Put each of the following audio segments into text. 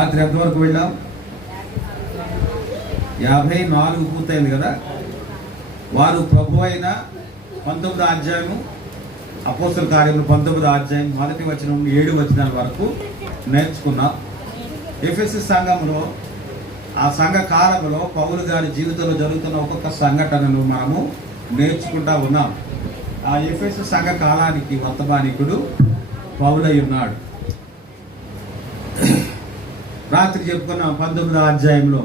రాత్రి ఎంతవరకు వెళ్ళాం? 54 పూర్తయింది కదా. వారు ప్రభు అయిన 19వ అధ్యాయము, అపోస్తల కార్యములు 19వ అధ్యాయం 1వ వచనం నుండి 7వ వచనాల వరకు నేర్చుకున్నాం. ఎఫెసు సంఘంలో, ఆ సంఘ కాలంలో పౌలు గారి జీవితంలో జరుగుతున్న ఒక్కొక్క సంఘటనను మనము నేర్చుకుంటా ఉన్నాం. ఆ ఎఫెసు సంఘ కాలానికి వర్తమానికుడు పౌలై ఉన్నాడు. రాత్రి చెప్పుకున్నాం 19వ అధ్యాయంలో,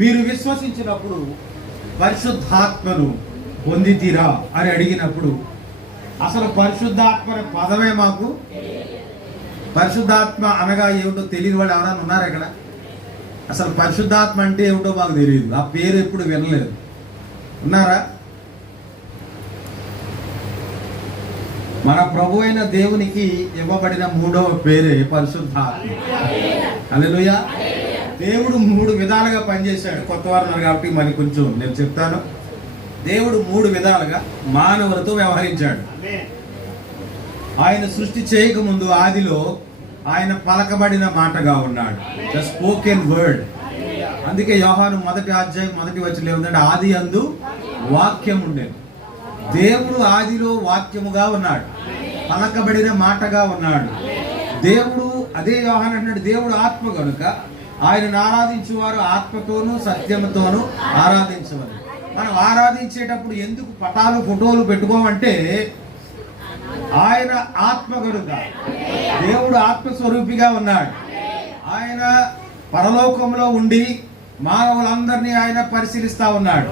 మీరు విశ్వసించినప్పుడు పరిశుద్ధాత్మను పొందితీరా అని అడిగినప్పుడు, అసలు పరిశుద్ధాత్మ పదమే మాకు, పరిశుద్ధాత్మ అనగా ఏమిటో తెలియని వాళ్ళు ఎవరైనా ఉన్నారు ఇక్కడ? అసలు పరిశుద్ధాత్మ అంటే ఏమిటో మాకు తెలియదు, ఆ పేరు ఎప్పుడు వినలేదు. ఉన్నారా? మన ప్రభు అయిన దేవునికి ఇవ్వబడిన 3వ పేరే పరిశుద్ధాత్మ. హల్లెలూయా. దేవుడు 3 విధాలుగా పనిచేశాడు. కొత్త వారు ఉన్నారు కాబట్టి మరి కొంచెం నేను చెప్తాను. దేవుడు 3 విధాలుగా మానవులతో వ్యవహరించాడు. ఆయన సృష్టి చేయకముందు ఆదిలో ఆయన పలకబడిన మాటగా ఉన్నాడు, ద స్పోకెన్ వర్డ్. అందుకే యోహాను 1వ అధ్యాయం 1వ వచనం ఏముందంటే, ఆది అందు వాక్యం ఉండేది. దేవుడు ఆదిలో వాక్యముగా ఉన్నాడు, పలకబడిన మాటగా ఉన్నాడు. దేవుడు, అదే యోహాను అన్నాడు, దేవుడు ఆత్మ కనుక ఆయనను ఆరాధించేవారు ఆత్మతోనూ సత్యముతోనూ ఆరాధించవాలి. మనం ఆరాధించేటప్పుడు ఎందుకు పటాలు ఫోటోలు పెట్టుకోమంటే, ఆయన ఆత్మ కనుక, దేవుడు ఆత్మస్వరూపిగా ఉన్నాడు. ఆయన పరలోకంలో ఉండి మానవులందరినీ ఆయన పరిశీలిస్తా ఉన్నాడు.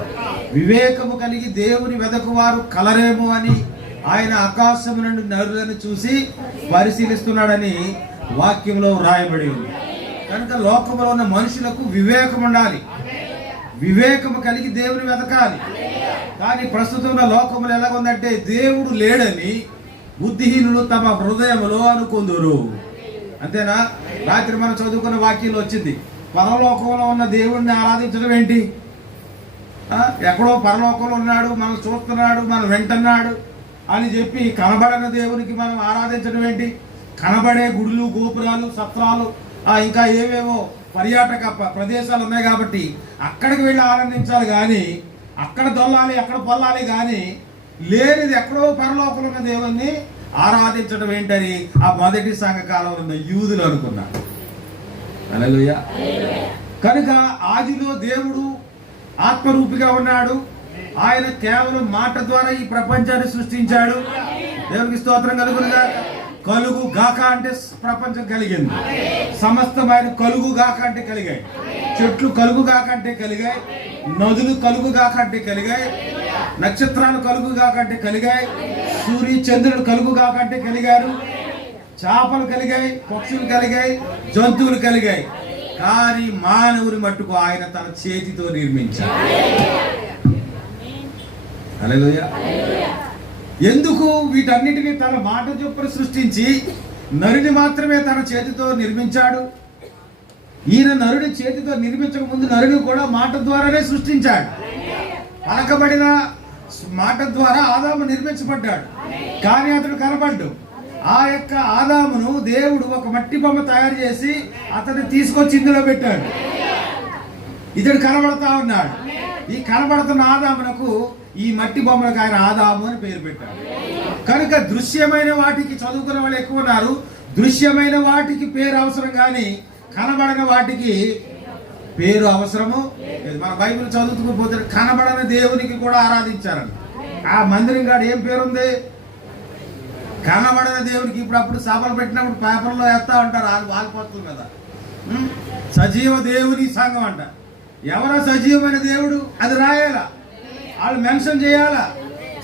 వివేకము కలిగి దేవుని వెదకువారు కలరేమో అని ఆయన ఆకాశము నుండి నరులను చూసి పరిశీలిస్తున్నాడని వాక్యంలో వ్రాయబడి ఉంది. కనుక లోకంలో ఉన్న మనుషులకు వివేకం ఉండాలి, వివేకము కలిగి దేవుని వెతకాలి. కానీ ప్రస్తుతంలో లోకములు ఎలా ఉందంటే, దేవుడు లేడని బుద్ధిహీనులు తమ హృదయములో అనుకుందురు. అంతేనా? రాత్రి మనం చదువుకున్న వాక్యంలో వచ్చింది, పరలోకంలో ఉన్న దేవుడిని ఆరాధించడం ఏంటి? ఎక్కడో పరలోకంలో ఉన్నాడు, మనం చూస్తున్నాడు, మనం వింటున్నాడు అని చెప్పి కనబడని దేవునికి మనం ఆరాధించడం ఏంటి? కనబడే గుడులు, గోపురాలు, సత్రాలు, ఇంకా ఏవేవో పర్యాటక ప్రదేశాలు ఉన్నాయి కాబట్టి అక్కడికి వెళ్ళి ఆనందించాలి, కానీ అక్కడ దొల్లాలి, అక్కడ పొల్లాలి, కానీ లేనిది ఎక్కడో పరలోకంలో ఉన్న దేవుణ్ణి ఆరాధించడం ఏంటని ఆ మొదటి సంఘకాలంలో ఉన్న యూదులు అనుకున్నారు. హల్లెలూయా. కనుక ఆదిలో దేవుడు ఆత్మరూపిగా ఉన్నాడు. ఆయన కేవలం మాట ద్వారా ఈ ప్రపంచాన్ని సృష్టించాడు. దేవునికి స్తోత్రం కలుగునుగా. కలుగు గాక అంటే ప్రపంచం కలిగింది. సమస్తం ఆయన కలుగు గాక అంటే కలిగాయి. చెట్లు కలుగు గాక అంటే కలిగాయి, నదులు కలుగు గాక అంటే కలిగాయి, నక్షత్రాలు కలుగు గాక అంటే కలిగాయి, సూర్య చంద్రుడు కలుగు గాక అంటే కలిగారు, చేపలు కలిగాయి, పక్షులు కలిగాయి, జంతువులు కలిగాయి. కానీ మానవుని మట్టుకు ఆయన తన చేతితో నిర్మించాడు. హల్లెలూయా. ఎందుకు? వీటన్నిటినీ తన మాట చొప్పున సృష్టించి నరుని మాత్రమే తన చేతితో నిర్మించాడు. ఈయన నరుని చేతితో నిర్మించక ముందు నరుని కూడా మాట ద్వారానే సృష్టించాడు. పలకబడిన మాట ద్వారా ఆదాము నిర్మించబడ్డాడు, కానీ అతడు కనబడ్డు. ఆ యొక్క ఆదామును దేవుడు ఒక మట్టి బొమ్మ తయారు చేసి అతన్ని తీసుకొచ్చి ఇందులో పెట్టాడు. ఇతడు కనబడతా ఉన్నాడు. ఈ కనబడుతున్న ఆదామునకు ఈ మట్టి బొమ్మలకు ఆయన ఆదాము అని పేరు పెట్టాడు. కనుక దృశ్యమైన వాటికి చదువుకున్న వాళ్ళు ఎక్కువ ఉన్నారు. దృశ్యమైన వాటికి పేరు అవసరం, కానీ కనబడని వాటికి పేరు అవసరము. మన బైబిల్ చదువుతుకుపోతే కనబడని దేవునికి కూడా ఆరాధించారని. ఆ మందిరం కాడ ఏం పేరుంది? కనబడని దేవునికి. ఇప్పుడు అప్పుడు సభలు పెట్టినప్పుడు పేపర్లో వేస్తా ఉంటారు వాల్పోతుల మీద, సజీవ దేవుని సంఘం అంట. ఎవరో సజీవమైన దేవుడు అది రాయాలా, వాళ్ళు మెన్షన్ చేయాలా.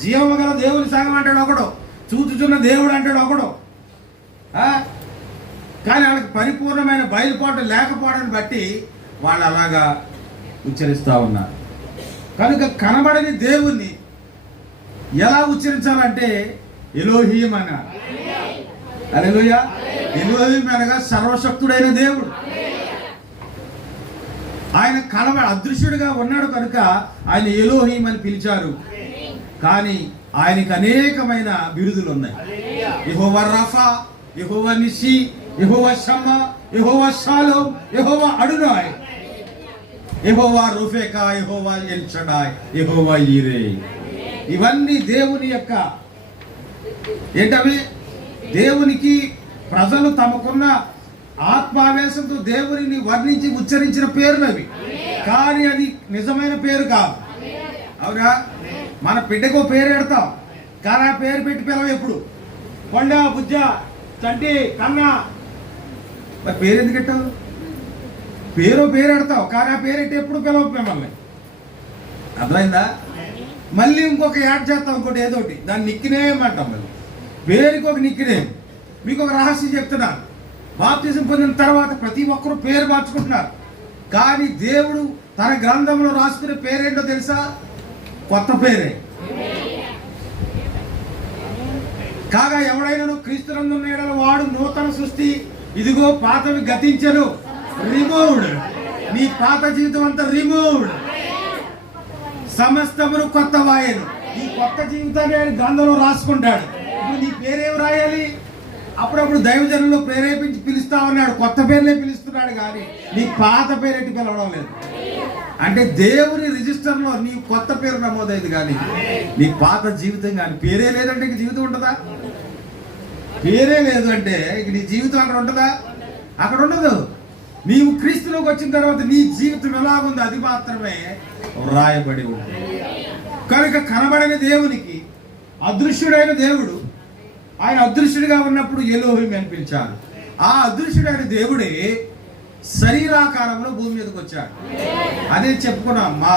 జీవము గల దేవుని సంఘం అంటాడు ఒకడు, చూచుచున్న దేవుడు అంటాడు ఒకడు. కానీ వాళ్ళకి పరిపూర్ణమైన బయలుపాటు లేకపోవడాన్ని బట్టి వాళ్ళు అలాగా ఉచ్చరిస్తూ ఉన్నారు. కనుక కనబడని దేవుణ్ణి ఎలా ఉచ్చరించాలంటే ఎలోహీం అన్నారు. హల్లెలూయా. ఎలోహీం అనగా సర్వశక్తుడైన దేవుడు. ఆయన అదృశ్యుడిగా ఉన్నాడు కనుక ఆయన ఎలోహీం అని పిలిచారు. కానీ ఆయనకి అనేకమైన బిరుదులు ఉన్నాయి. యెహోవా రఫా, యెహోవా నిసి, యెహోవా షమ్మా, యెహోవా షాలోమ్, యెహోవా అడునాయ్, యెహోవా రుఫేకా, యెహోవా ఎల్ షడాయ్, యెహోవా ఈరే. ఇవన్నీ దేవుని యొక్క ఏంటవి? దేవునికి ప్రజలు తమకున్న ఆత్మావేశంతో దేవునిని వర్ణించి ఉచ్చరించిన పేర్లు అవి. కానీ అది నిజమైన పేరు కాదు. అవునా? మన బిడ్డకు పేరు పెడతాం, కానీ ఆ పేరు పెట్టి పిలవ ఎప్పుడు కొండ, బుజ్జ, చంటి, కన్నా. మరి పేరు ఎందుకు పెట్టావు? పేరు పెడతావు, కానీ ఆ పేరు ఎట్టి ఎప్పుడు పిలవ మిమ్మల్ని. అర్థమైందా? మళ్ళీ ఇంకొక యాడ్ చేస్తాం, ఇంకోటి ఏదోటి, దాన్ని నిక్కినేమ్ అంటాం. మళ్ళీ పేరుకి ఒక నిక్కినేమ్. మీకు ఒక రహస్యం చెప్తున్నాను. బాప్తిజం పొందిన తర్వాత ప్రతి ఒక్కరూ పేరు మార్చుకుంటున్నారు, కానీ దేవుడు తన గ్రంథంలో రాసుకునే పేరేంటో తెలుసా? కొత్త పేరే. కాగా ఎవడైనా క్రీస్తునందున్న యెడల వాడు నూతన సృష్టి, ఇదిగో పాతవి గతించెను, రిమూవ్డ్. నీ పాత జీవితం అంతా రిమూవ్డ్, సమస్తమును కొత్తవాయెను. ఈ కొత్త జీవితాన్ని ఆయన గ్రంథంలో రాసుకుంటాడు. ఇప్పుడు నీ పేరేం రాయాలి? అప్పుడప్పుడు దైవజనులు ప్రేరేపించి పిలుస్తా ఉన్నాడు, కొత్త పేర్లే పిలుస్తున్నాడు, కానీ నీ పాత పేరెట్టి పిలవడం లేదు. అంటే దేవుని రిజిస్టర్లో నీ కొత్త పేరు నమోదైంది, కానీ నీ పాత జీవితం కానీ. పేరే లేదంటే ఇంక జీవితం ఉంటుందా? పేరే లేదు అంటే ఇంక నీ జీవితం అక్కడ ఉంటుందా? అక్కడ ఉండదు. నీవు క్రీస్తులోకి వచ్చిన తర్వాత నీ జీవితం ఎలాగుందో అది మాత్రమే రాయబడి ఉంటుంది. కనుక కనబడని దేవునికి అదృశ్యుడైన దేవుడు, ఆయన అదృశ్యుడిగా ఉన్నప్పుడు ఎలోహిం అని పిలిచారు. ఆ అదృశ్యుడైన దేవుడే శరీరాకారంలో భూమి మీదకి వచ్చాడు. అదే చెప్పుకున్నాం మా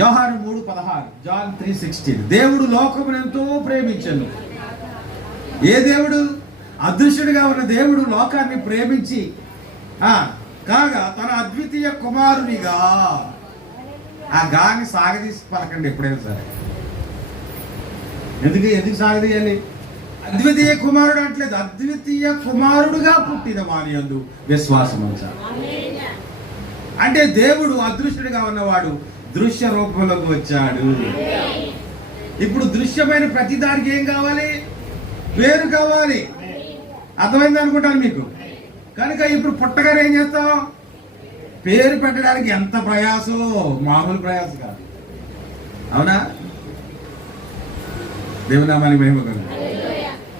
యోహాను 3:16, జాన్ 3:16. దేవుడు లోకమును ఎంతో ప్రేమించెను. ఏ దేవుడు? అదృశ్యుడిగా ఉన్న దేవుడు లోకాన్ని ప్రేమించి కాగా తన అద్వితీయ కుమారునిగా. ఆ గాని సాగదీసి పలకండి ఎప్పుడైనా సరే. ఎందుకు సాగదీయాలి? అద్వితీయ కుమారుడు అంటలేదు, అద్వితీయ కుమారుడుగా పుట్టిన వాని యందు విశ్వాసం ఉంచాలి. అంటే దేవుడు అదృశ్యుడిగా ఉన్నవాడు దృశ్య రూపంలోకి వచ్చాడు. ఇప్పుడు దృశ్యమైన ప్రతి దానికి ఏం కావాలి? పేరు కావాలి. అర్థమైంది అనుకుంటాను మీకు. కనుక ఇప్పుడు పుట్టగానే ఏం చేస్తాం? పేరు పెట్టడానికి ఎంత ప్రయాసం, మామూలు ప్రయాసం కాదు. అవునా? దేవునామానికి మహిమ కలుగు.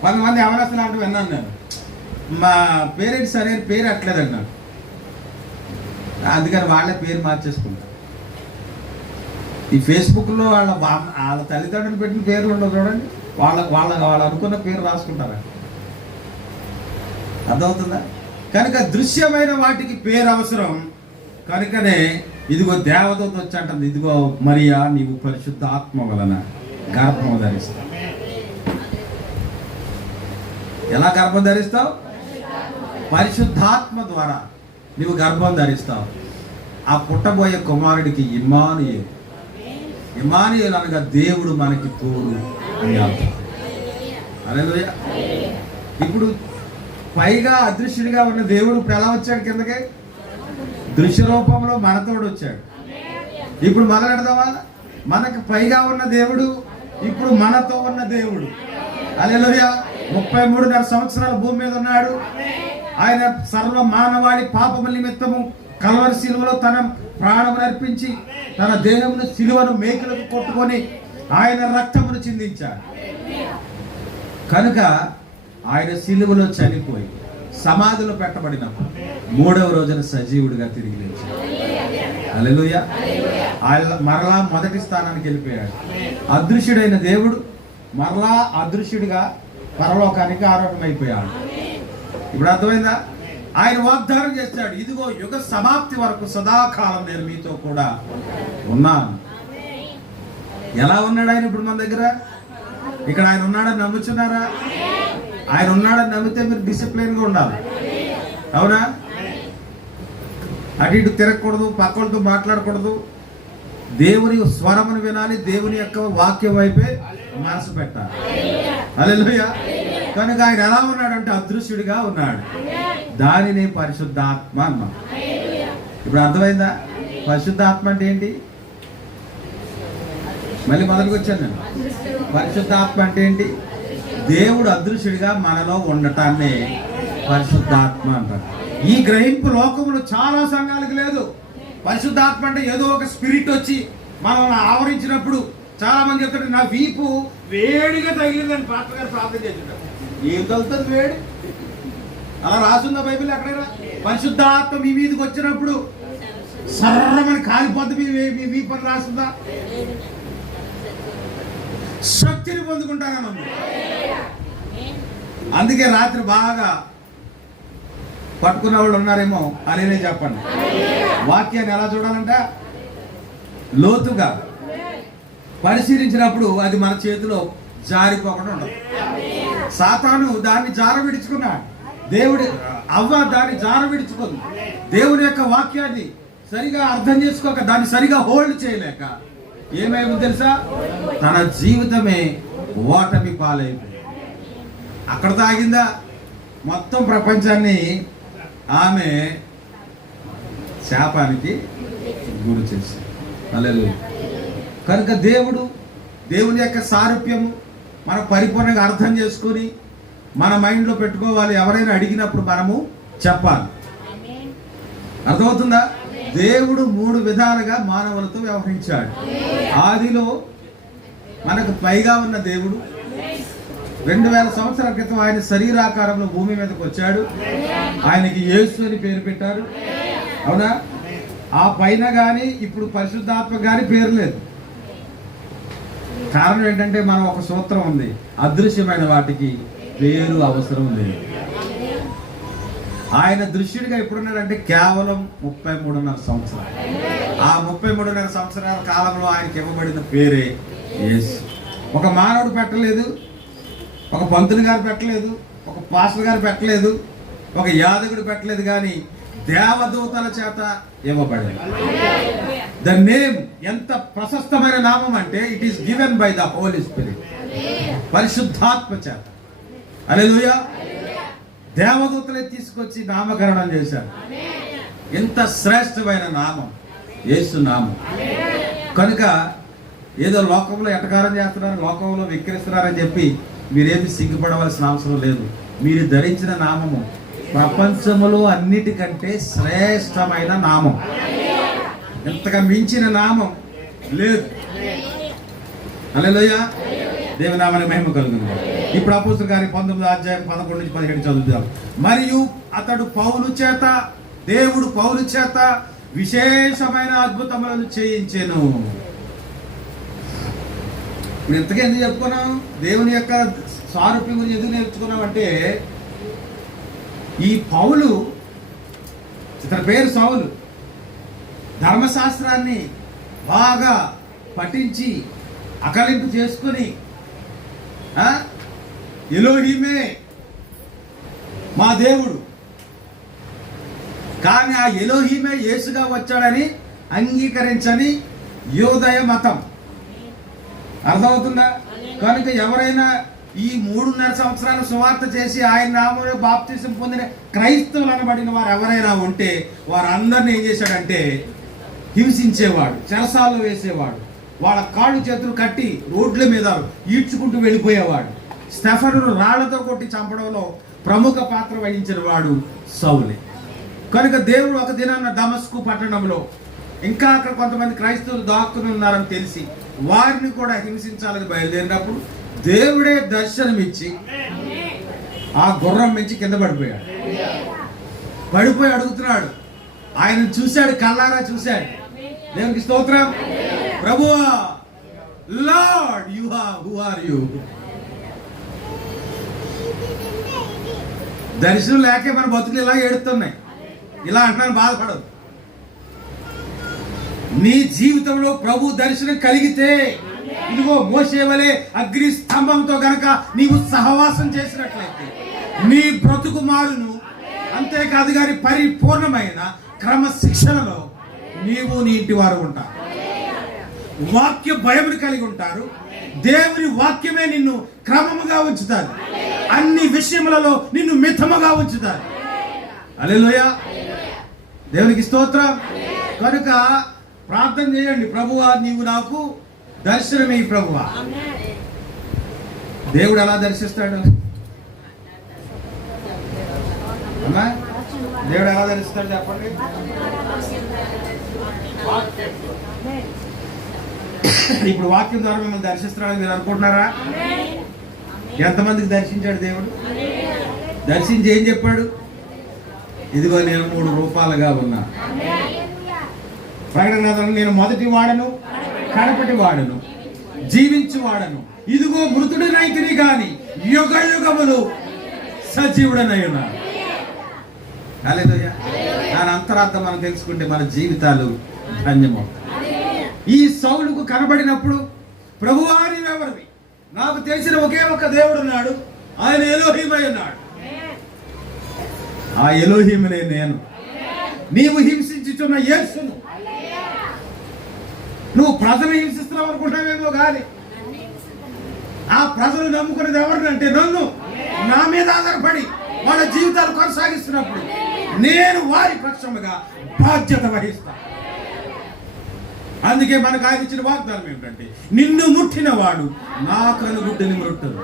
కొంతమంది అవనస్తులు అంటూ విన్నాను నేను, మా పేరెంట్స్ సరైన పేరు అట్లేదండి నాకు, అందుకని వాళ్ళే పేరు మార్చేసుకుంటారు. ఈ ఫేస్బుక్లో వాళ్ళ తల్లిదండ్రులు పెట్టిన పేర్లు ఉండవు చూడండి, వాళ్ళు అనుకున్న పేరు రాసుకుంటారు. అర్థమవుతుందా? కనుక దృశ్యమైన వాటికి పేరు అవసరం. కనుకనే ఇదిగో దేవదూత వచ్చి అంటుంది, ఇదిగో మరియా నీవు పరిశుద్ధ ఆత్మ వలన గర్భం ధరిస్తావు. ఎలా గర్భం ధరిస్తావు? పరిశుద్ధాత్మ ద్వారా నీవు గర్భం ధరిస్తావు. ఆ పుట్టబోయే కుమారుడికి ఇమ్మానుయేలు, ఇమ్మానుయేలు అనగా దేవుడు మనకి తోడు అని అర్థం. హల్లెలూయా. ఇప్పుడు పైగా అదృశ్యుడిగా ఉన్న దేవుడు ఇప్పుడు ఎలా వచ్చాడు? కిందకి దృశ్య రూపంలో మనతోడు వచ్చాడు. ఇప్పుడు మొదలెడదామా? మనకు పైగా ఉన్న దేవుడు ఇప్పుడు మనతో ఉన్న దేవుడు. హల్లెలూయా. 33.5 సంవత్సరాల భూమి మీద ఉన్నాడు. ఆయన సర్వ మానవాళి పాపముల నిమిత్తము కల్వరి శిలువలో తన ప్రాణమును అర్పించి తన దేహమును శిలువను మేకులకు కొట్టుకొని ఆయన రక్తమును చిందించాడు. కనుక ఆయన శిలువలో చనిపోయి సమాధిలో పెట్టబడినప్పుడు 3వ రోజున సజీవుడిగా తిరిగి లేచాడు. హల్లెలూయా. ఆయన మరలా మొదటి స్థానానికి వెళ్ళిపోయాడు. అదృశ్యుడైన దేవుడు మరలా అదృశ్యుడిగా పరలోకానికి ఆరోహణమైపోయాడు. ఇప్పుడు అర్థమైందా? ఆయన వాగ్దానం చేస్తాడు, ఇదిగో యుగ సమాప్తి వరకు సదాకాలం నేను మీతో కూడా ఉన్నాను. ఎలా ఉన్నాడు ఆయన ఇప్పుడు మన దగ్గర? ఇక్కడ ఆయన ఉన్నాడని నమ్ముచున్నారా? ఆయన ఉన్నాడని నమ్మితే మీరు డిసిప్లిన్గా ఉండాలి. అవునా? అటు ఇటు తిరగకూడదు, పక్కలతో మాట్లాడకూడదు, దేవుని స్వరమును వినాలి, దేవుని యొక్క వాక్యం వైపే మనసు పెట్టాలి. హల్లెలూయా. కనుక ఆయన ఎలా ఉన్నాడంటే అదృశ్యుడిగా ఉన్నాడు. దానిని పరిశుద్ధాత్మ అన్నాం. ఇప్పుడు అర్థమైందా? పరిశుద్ధాత్మ అంటే ఏంటి? మళ్ళీ మొదటికి వచ్చాను నేను. పరిశుద్ధాత్మ అంటే ఏంటి? దేవుడు అదృశ్యుడిగా మనలో ఉండటాన్ని పరిశుద్ధాత్మ అంటారు. ఈ గ్రహింపు లోకంలో చాలా సంఘాలకు లేదు. పరిశుద్ధాత్మ అంటే ఏదో ఒక స్పిరిట్ వచ్చి మనల్ని ఆవరించినప్పుడు చాలా మంది చెప్తారు, నా వీపు వేడిగా తగిలిందని పాస్టర్ గారు ప్రార్థన చేస్తుంటారు. ఏం తగులుతుంది వేడి? అలా రాసుందా బైబిల్ ఎక్కడైనా? పరిశుద్ధాత్మ మీ మీదకి వచ్చినప్పుడు సర్రమని కాలిపోద్ది మీ వీపు అని రాసుందా? శక్తిని పొందుకుంటారని. అందుకే రాత్రి బాగా పట్టుకున్న వాళ్ళు ఉన్నారేమో అనేనే చెప్పండి. వాక్యాన్ని ఎలా చూడాలంట? లోతుగా పరిశీలించినప్పుడు అది మన చేతిలో జారిపోకుండా ఉండదు. సాతాను దాన్ని జార విడుచుకున్నాడు, దేవుడి అవ్వ దాన్ని జార విడుచుకుంది. దేవుని యొక్క వాక్యాన్ని సరిగా అర్థం చేసుకోక, దాన్ని సరిగా హోల్డ్ చేయలేక ఏమైంది తెలుసా? తన జీవితమే ఓటమి పాలైపోయింది. అక్కడ తాగిందా? మొత్తం ప్రపంచాన్ని ఆమె శాపానికి గురి చేసింది. హల్లెలూయా. కనుక దేవుని యొక్క సారూప్యము మనం పరిపూర్ణంగా అర్థం చేసుకొని మన మైండ్లో పెట్టుకోవాలి. ఎవరైనా అడిగినప్పుడు మనము చెప్పాలి. అర్థమవుతుందా? దేవుడు 3 విధాలుగా మానవులతో వ్యవహరించాడు. ఆదిలో మనకు పైగా ఉన్న దేవుడు 2000 సంవత్సరాల క్రితం ఆయన శరీరాకారంలో భూమి మీదకి వచ్చాడు. ఆయనకి యేసు అని పేరు పెట్టారు. అవునా? ఆ పైన కానీ ఇప్పుడు పరిశుద్ధాత్మ కానీ పేరు లేదు. కారణం ఏంటంటే మనం ఒక సూత్రం ఉంది, అదృశ్యమైన వాటికి పేరు అవసరం లేదు. ఆయన దృశ్యుడిగా ఎప్పుడున్నాడంటే కేవలం 33.5 సంవత్సరాలు. ఆ 33.5 సంవత్సరాల కాలంలో ఆయనకి ఇవ్వబడిన పేరే యేసు. ఒక మానవుడు పెట్టలేదు, ఒక పంతులు గారు పెట్టలేదు, ఒక పాస్టర్ గారు పెట్టలేదు, ఒక యాదకుడు పెట్టలేదు, కానీ దేవదూతల చేత ఇవ్వబడింది. ద నేమ్ ఎంత ప్రశస్తమైన నామం అంటే it is given by the Holy Spirit, పరిశుద్ధాత్మ చేత. హల్లెలూయా. దేవదూతలే తీసుకొచ్చి నామకరణం చేశారు. ఎంత శ్రేష్టమైన నామం యేసు నామం. కనుక ఏదో లోకంలో ఎటకారం చేస్తున్నారు, లోకంలో విక్రిస్తున్నారని చెప్పి మీరేమి సిగ్గుపడవలసిన అవసరం లేదు. మీరు ధరించిన నామము ప్రపంచములో అన్నిటికంటే శ్రేష్టమైన నామం. ఇంతగా మించిన నామం లేదు. హల్లెలూయా. దేవుని నామానికి మహిమ కలుగును. ఇప్పుడు అపోస్తలుల కార్యం 19వ అధ్యాయం 11 నుంచి 17 చదువుతాం. మరియు అతడు దేవుడు పౌలు చేత విశేషమైన అద్భుతములను చేయించెను. ఇప్పుడు ఇంతగా ఎందుకు చెప్పుకున్నాం? దేవుని యొక్క సారూప్యం గురించి ఎందుకు నేర్చుకున్నామంటే, ఈ పౌలు, ఇతని పేరు సౌలు, ధర్మశాస్త్రాన్ని బాగా పఠించి అకలింపు చేసుకుని ఎలోహిమే మా దేవుడు, కానీ ఆ ఎలోహిమే యేసుగా వచ్చాడని అంగీకరించని యూదయ మతం. అర్థమవుతుందా? కనుక ఎవరైనా ఈ 3.5 సంవత్సరాలు సువార్త చేసి ఆయన నామంలో బాప్తిసం పొందిన క్రైస్తవులు అనబడిన వారు ఎవరైనా ఉంటే వారందరినీ ఏం చేశాడంటే హింసించేవాడు, చెరసాల్లో వేసేవాడు, వాళ్ళ కాళ్ళు చేతులు కట్టి రోడ్ల మీద ఈడ్చుకుంటూ వెళ్ళిపోయేవాడు. స్టెఫనును రాళ్లతో కొట్టి చంపడంలో ప్రముఖ పాత్ర వహించిన వాడు సౌలే. కనుక దేవుడు ఒక దినాన్న దమస్కు పట్టణంలో ఇంకా అక్కడ కొంతమంది క్రైస్తవులు దాక్కుని ఉన్నారని తెలిసి వారిని కూడా హింసించాలని బయలుదేరినప్పుడు దేవుడే దర్శనమిచ్చి ఆ గుర్రం మించి కింద పడిపోయి అడుగుతున్నాడు. ఆయన చూశాడు, కళ్ళారా చూశాడు. దేవునికి స్తోత్రం. ప్రభువా, లార్డ్, హూ ఆర్ యు? దర్శనం లేకే మన బతుకులు ఇలా ఏడుతున్నాయి. ఇలా అంటున్నాను, బాధపడదు. నీ జీవితంలో ప్రభు దర్శనం కలిగితే, ఇదిగో మోషే వలె అగ్ని స్తంభంతో గనక నీవు సహవాసం చేసినట్లయితే నీ బ్రతుకు మారును. అంతేకాదు గాని పరిపూర్ణమైన క్రమశిక్షణలో నీవు నీ ఇంటి వారు ఉంటారు. వాక్య భయమును కలిగి ఉంటారు. దేవుని వాక్యమే నిన్ను క్రమముగా ఉంచుతారు. అన్ని విషయములలో నిన్ను మితముగా ఉంచుతారు. హల్లెలూయా. దేవునికి స్తోత్రం. కనుక ప్రార్థన చేయండి, ప్రభువా నీవు నాకు దర్శనమే. ప్రభువా, దేవుడు ఎలా దర్శిస్తాడు? అమ్మా దేవుడు ఎలా ధరిస్తాడు చెప్పండి. ఇప్పుడు వాక్యం ద్వారా మిమ్మల్ని దర్శిస్తున్నాడని మీరు అనుకుంటున్నారా? ఎంతమందికి దర్శించాడు దేవుడు? దర్శించి ఏం చెప్పాడు? ఇదిగో నేను 3 రూపాలుగా ఉన్నా. ప్రకటన నేను మొదటి వాడను, కడపటి వాడను, జీవించు వాడను. ఇదిగో మృతుడినైతిని గాని యుగ యుగములు సజీవుడనై ఉన్నాను. హల్లెలూయా. దాని అంతరార్థం మనం తెలుసుకుంటే మన జీవితాలు ధన్యమవుతాయి. ఈ సౌలుకు కనబడినప్పుడు ప్రభువా నీవెవరివి? నాకు తెలిసిన ఒకే ఒక దేవుడు ఉన్నాడు, ఆయన ఎలోహీమై ఉన్నాడు. ఆ ఎలోహీమునే నేను. నీవు హింసించుచున్న యేసును. నువ్వు ప్రజలు హింసిస్తున్నావు అనుకుంటావేమో కానీ ఆ ప్రజలు నమ్ముకునేది ఎవరినంటే నన్ను. నా మీద ఆధారపడి వాళ్ళ జీవితాలు కొనసాగిస్తున్నప్పుడు నేను వారి పక్షముగా బాధ్యత వహిస్తాను. అందుకే మనకు ఆయన ఇచ్చిన వాగ్దానం ఏమిటంటే నిన్ను ముట్టిన వాడు నా కనుగుడ్డుని ముట్టును.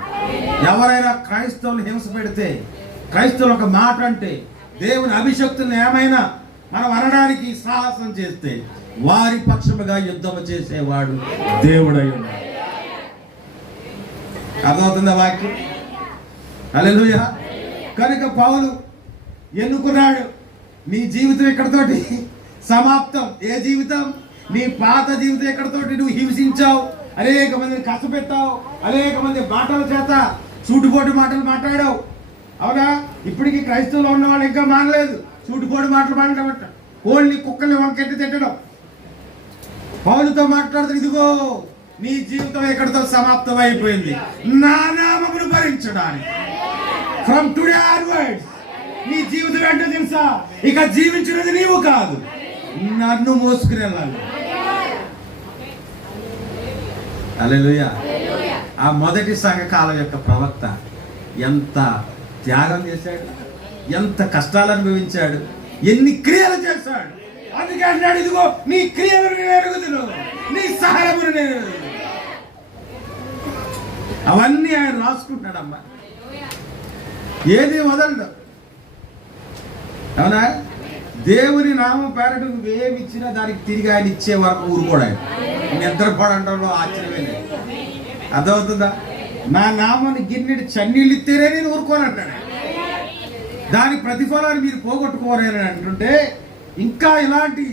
ఎవరైనా క్రైస్తవులు హింస పెడితే, క్రైస్తవులు ఒక మాట అంటే, దేవుని అభిషక్తులను ఏమైనా మనం అనడానికి సాహసం చేస్తే వారి పక్షముగా యుద్ధం చేసేవాడు దేవుడై ఉన్నాడు. అర్థమవుతుందా వాక్యం? హల్లెలూయా. కనుక పౌలు ఎన్నుకున్నాడు, నీ జీవితం ఎక్కడితోటి సమాప్తం. ఏ జీవితం? నీ పాత జీవితం ఎక్కడితోటి నువ్వు హింసించావు, అనేక మందిని కష్టపెట్టావు, అనేక మంది మాటల చేత సూటుపోటు మాటలు మాట్లాడావు. అవునా? ఇప్పటికీ క్రైస్తవులు ఉన్న వాళ్ళు ఇంకా మానలేదు. సూటుపోటు మాటలు మాట్లాడమంట, కోళ్ళని కుక్కల్ని వంకెట్టి తిట్టడం. పౌలుతో మాట్లాడుతూ ఇదిగో నీ జీవితం ఎక్కడితో సమాప్తం అయిపోయింది, నా నామమును భరించడానికి. ఫ్రమ్ టుడే ఆన్వర్డ్స్ నీ జీవితం ఏంటో తెలుసా? ఇక జీవించినది నీవు కాదు, నన్ను మోసుకుని వెళ్ళాలి. హల్లెలూయా. ఆ మొదటి సంఘకాలం యొక్క ప్రవక్త ఎంత త్యాగం చేశాడు, ఎంత కష్టాలు అనుభవించాడు, ఎన్ని క్రియలు చేశాడు. అందుకే అన్నాడు ఇదిగో నీ క్రియలను నేను ఎరుగుదును, నీ సహాయమును నేను ఎరుగుదును. అవన్నీ ఆయన రాసుకుంటాడమ్మా, ఏది వదలడు. అవునా? దేవుని నామం పేరట నువ్వేమి ఇచ్చినా దానికి తిరిగి ఆయన ఇచ్చే వరకు ఊరుకోడు ఆయన. నిద్రపడంలో ఆశ్చర్యమే లేదు. అర్థమవుతుందా? నా నామాన్ని గిన్నెడి చన్నీళ్ళు ఇస్తేనే నేను ఊరుకోనంటాడు. దాని ప్రతిఫలాన్ని మీరు పోగొట్టుకోరని అంటుంటే, ఇంకా ఇలాంటి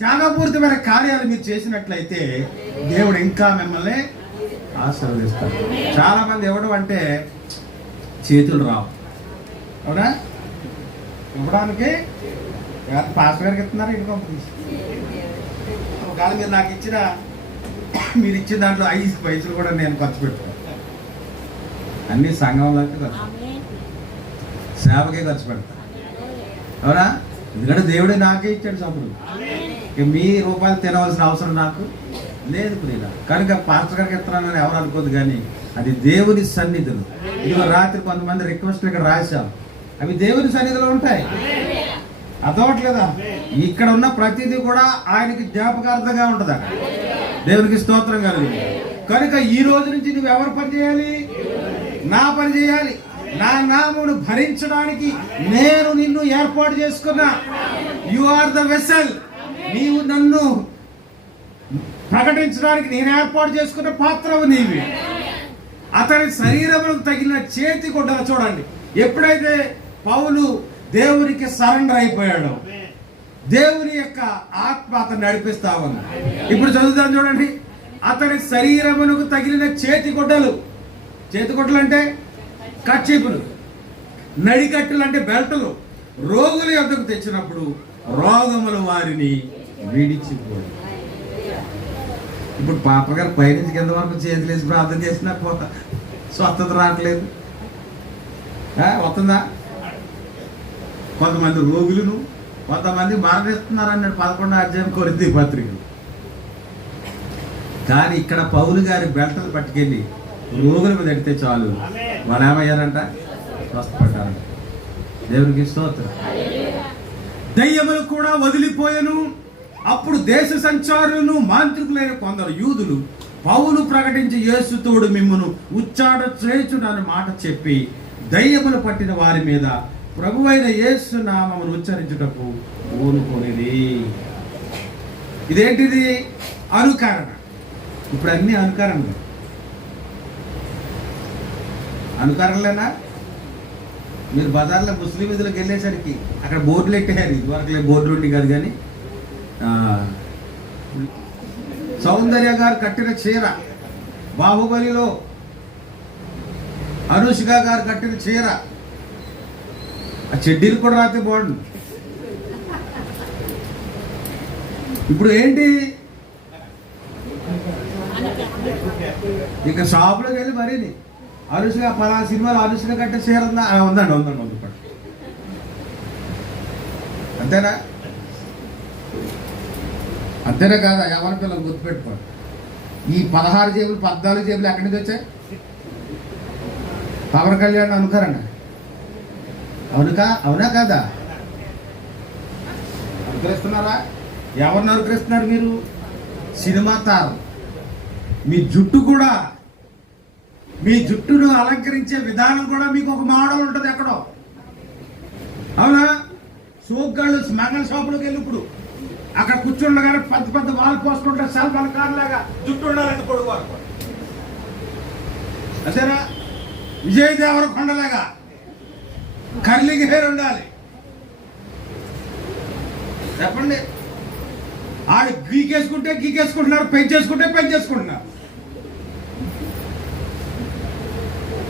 త్యాగపూరితమైన కార్యాలు మీరు చేసినట్లయితే దేవుడు ఇంకా మిమ్మల్ని ఆశీర్వదిస్తాడు. చాలా మంది ఇవ్వడం అంటే చేతులు రావు. అవునా? ఇవ్వడానికి పాస్టర్ గారికి ఇస్తున్నారు, ఇంటి పంపించి ఒకవేళ మీరు నాకు ఇచ్చిన, మీరు ఇచ్చిన దాంట్లో 5 పైసలు కూడా నేను ఖర్చు పెట్టుకోను. అన్ని సంఘంలోకి ఖర్చు, సేవకే ఖర్చు పెడతాను. అవునా? ఎందుకంటే దేవుడే నాకే ఇచ్చాడు సభలు. ఇక మీ రూపాయలు తినవలసిన అవసరం నాకు లేదు ప్రియుల. కనుక పాస్టర్ గారికి ఇస్తున్నానని ఎవరు అనుకోదు, కానీ అది దేవుని సన్నిధులు. ఇదిగో రాత్రి కొంతమంది రిక్వెస్ట్లు ఇక్కడ రాశాం, అవి దేవుని సన్నిధిలో ఉంటాయి. అర్థమవట్లేదా? ఇక్కడ ఉన్న ప్రతిదీ కూడా ఆయనకి జ్ఞాపకార్థంగా ఉంటుంది. దేవునికి స్తోత్రం కలుగు. కనుక ఈ రోజు నుంచి నువ్వు ఎవరు పని చేయాలి? నా పని చేయాలి. నా నామమును భరించడానికి నేను నిన్ను ఏర్పాటు చేసుకున్నా. You are the vessel. నీవు నన్ను ప్రకటించడానికి నేను ఏర్పాటు చేసుకున్న పాత్రవు నీవి. అతని శరీరములకు తగిలిన చేతి గుడ్డలు చూడండి. ఎప్పుడైతే పౌలు దేవునికి సరెండర్ అయిపోయాడో దేవుని యొక్క ఆత్మ అతను నడిపిస్తా ఉంది. ఇప్పుడు చదువుతాను చూడండి. అతని శరీరమునకు తగిలిన చేతి గుడ్డలు. చేతి గుడ్డలు అంటే కర్చీపులు, నడికట్టులు అంటే బెల్టులు రోగుల యొద్దకు తెచ్చినప్పుడు రోగములు వారిని విడిచిపోయి. ఇప్పుడు పాప గారు పైనుంచి కింద వరకు చేతులు వేసి ప్రార్థన చేసినా స్వస్థత రావట్లేదు. వస్తుందా? కొంతమంది రోగులను, కొంతమంది మరణిస్తున్నారు అన్నాడు 11వ అధ్యాయం కొరింథీ పత్రికలు. కానీ ఇక్కడ పౌలు గారి బెల్టలు పట్టుకెళ్ళి రోగుల మీద ఎడితే చాలు, వాళ్ళు ఏమయ్యారంట? స్వస్థపడ్డారంట. దేవునికి స్తోత్రం. దయ్యములు కూడా వదిలిపోయాను. అప్పుడు దేశ సంచారులను మాంత్రికులైన కొందరు యూదులు పౌలు ప్రకటించి యేసుతోడు మిమ్మును ఉచ్చాట చేయుచునని మాట చెప్పి దయ్యములు పట్టిన వారి మీద ప్రభువైన యేసు నామమును ఉచ్చరించుటకు ఊరుకొనిది. ఇదేంటిది? అనుకరణ. ఇప్పుడు అన్ని అనుకరణలు. అనుకరణలేనా? మీరు బజార్లో ముస్లిం వీధులకు వెళ్ళేసరికి అక్కడ బోర్డులు ఎట్టారు. ఇదివరకు బోర్డులు ఉండి కాదు, కానీ సౌందర్య గారు కట్టిన చీర, బాహుబలిలో అనుష్క గారు కట్టిన చీర, ఆ చెడ్డీలు కూడా రాతే బాగుండు. ఇప్పుడు ఏంటి? ఇక షాపులోకి వెళ్ళి మరీని అనుష్క పలానా సినిమాలో అనుష్క కట్టే చీర ఉందా? ఉందండి ఉందండి ఉంది. అంతేనా? అంతేనా కాదా? ఎవరి పిల్లలు గుర్తుపెట్టుకోండి. ఈ 16 జేబులు 14 జేబులు ఎక్కడి నుంచి వచ్చాయి? పవన్ కళ్యాణ్ అనుకరణ. అవునా కాదా? అనుకరిస్తున్నారా? ఎవరిని అనుకరిస్తున్నారు మీరు? సినిమా తారం. మీ జుట్టు కూడా, మీ జుట్టును అలంకరించే విధానం కూడా మీకు ఒక మోడల్ ఉంటుంది ఎక్కడో. అవునా? సోగ్గాళ్ళు మంగళ షాపులోకి వెళ్ళి ఇప్పుడు అక్కడ కూర్చుండగానే పెద్ద పెద్ద వాల్ పోస్టుంటే సల్మాన్ ఖాన్ లాగా జుట్టు ఉండాలని కొడుకు. అంతేనా? విజయ్ దేవరకొండలాగా కర్లింగ్ హెయిర్ ఉండాలి. చెప్పండి. ఆడు గీకేసుకుంటున్నారు, పెంచేసుకుంటున్నారు.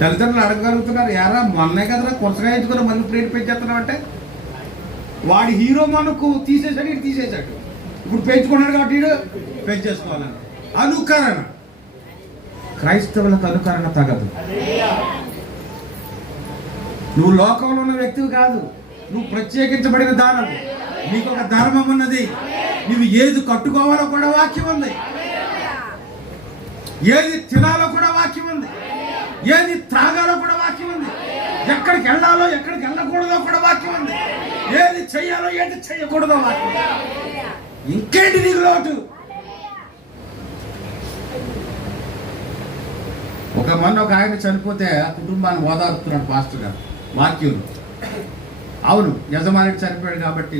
తల్లిదండ్రులు అడగగలుగుతున్నారు, ఎరా మొన్నే కదరా కొరసగా ఎంచుకుని మళ్ళీ ప్లేట్ పెంచేస్తున్నావు అంటే, వాడి హీరో మనకు తీసేసాడు, ఇటు తీసేసాడు. ఇప్పుడు పెంచుకున్నాడు కాబట్టి ఇడు పెంచేసుకోవాలని. అనుకరణ. క్రైస్తవులకు అనుకరణ తగదు. నువ్వు లోకంలో ఉన్న వ్యక్తివి కాదు, నువ్వు ప్రత్యేకించబడిన దానం. నీకు ఒక ధర్మం ఉన్నది. నువ్వు ఏది కట్టుకోవాలో కూడా వాక్యం ఉంది, ఏది తినాలో కూడా వాక్యం ఉంది, ఏది త్రాగాలో కూడా వాక్యం ఉంది, ఎక్కడికి వెళ్ళాలో ఎక్కడికి వెళ్ళకూడదో కూడా వాక్యం ఉంది, ఏది చెయ్యాలో ఏది చెయ్యకూడదో వాక్యం. ఇంకేంటి నీకు లోటు? ఒక ఆయన చనిపోతే ఆ కుటుంబాన్ని ఓదార్చుతున్నాడు పాస్టర్ గారు వాక్యంలో. అవును, యజమానికి చనిపోయాడు కాబట్టి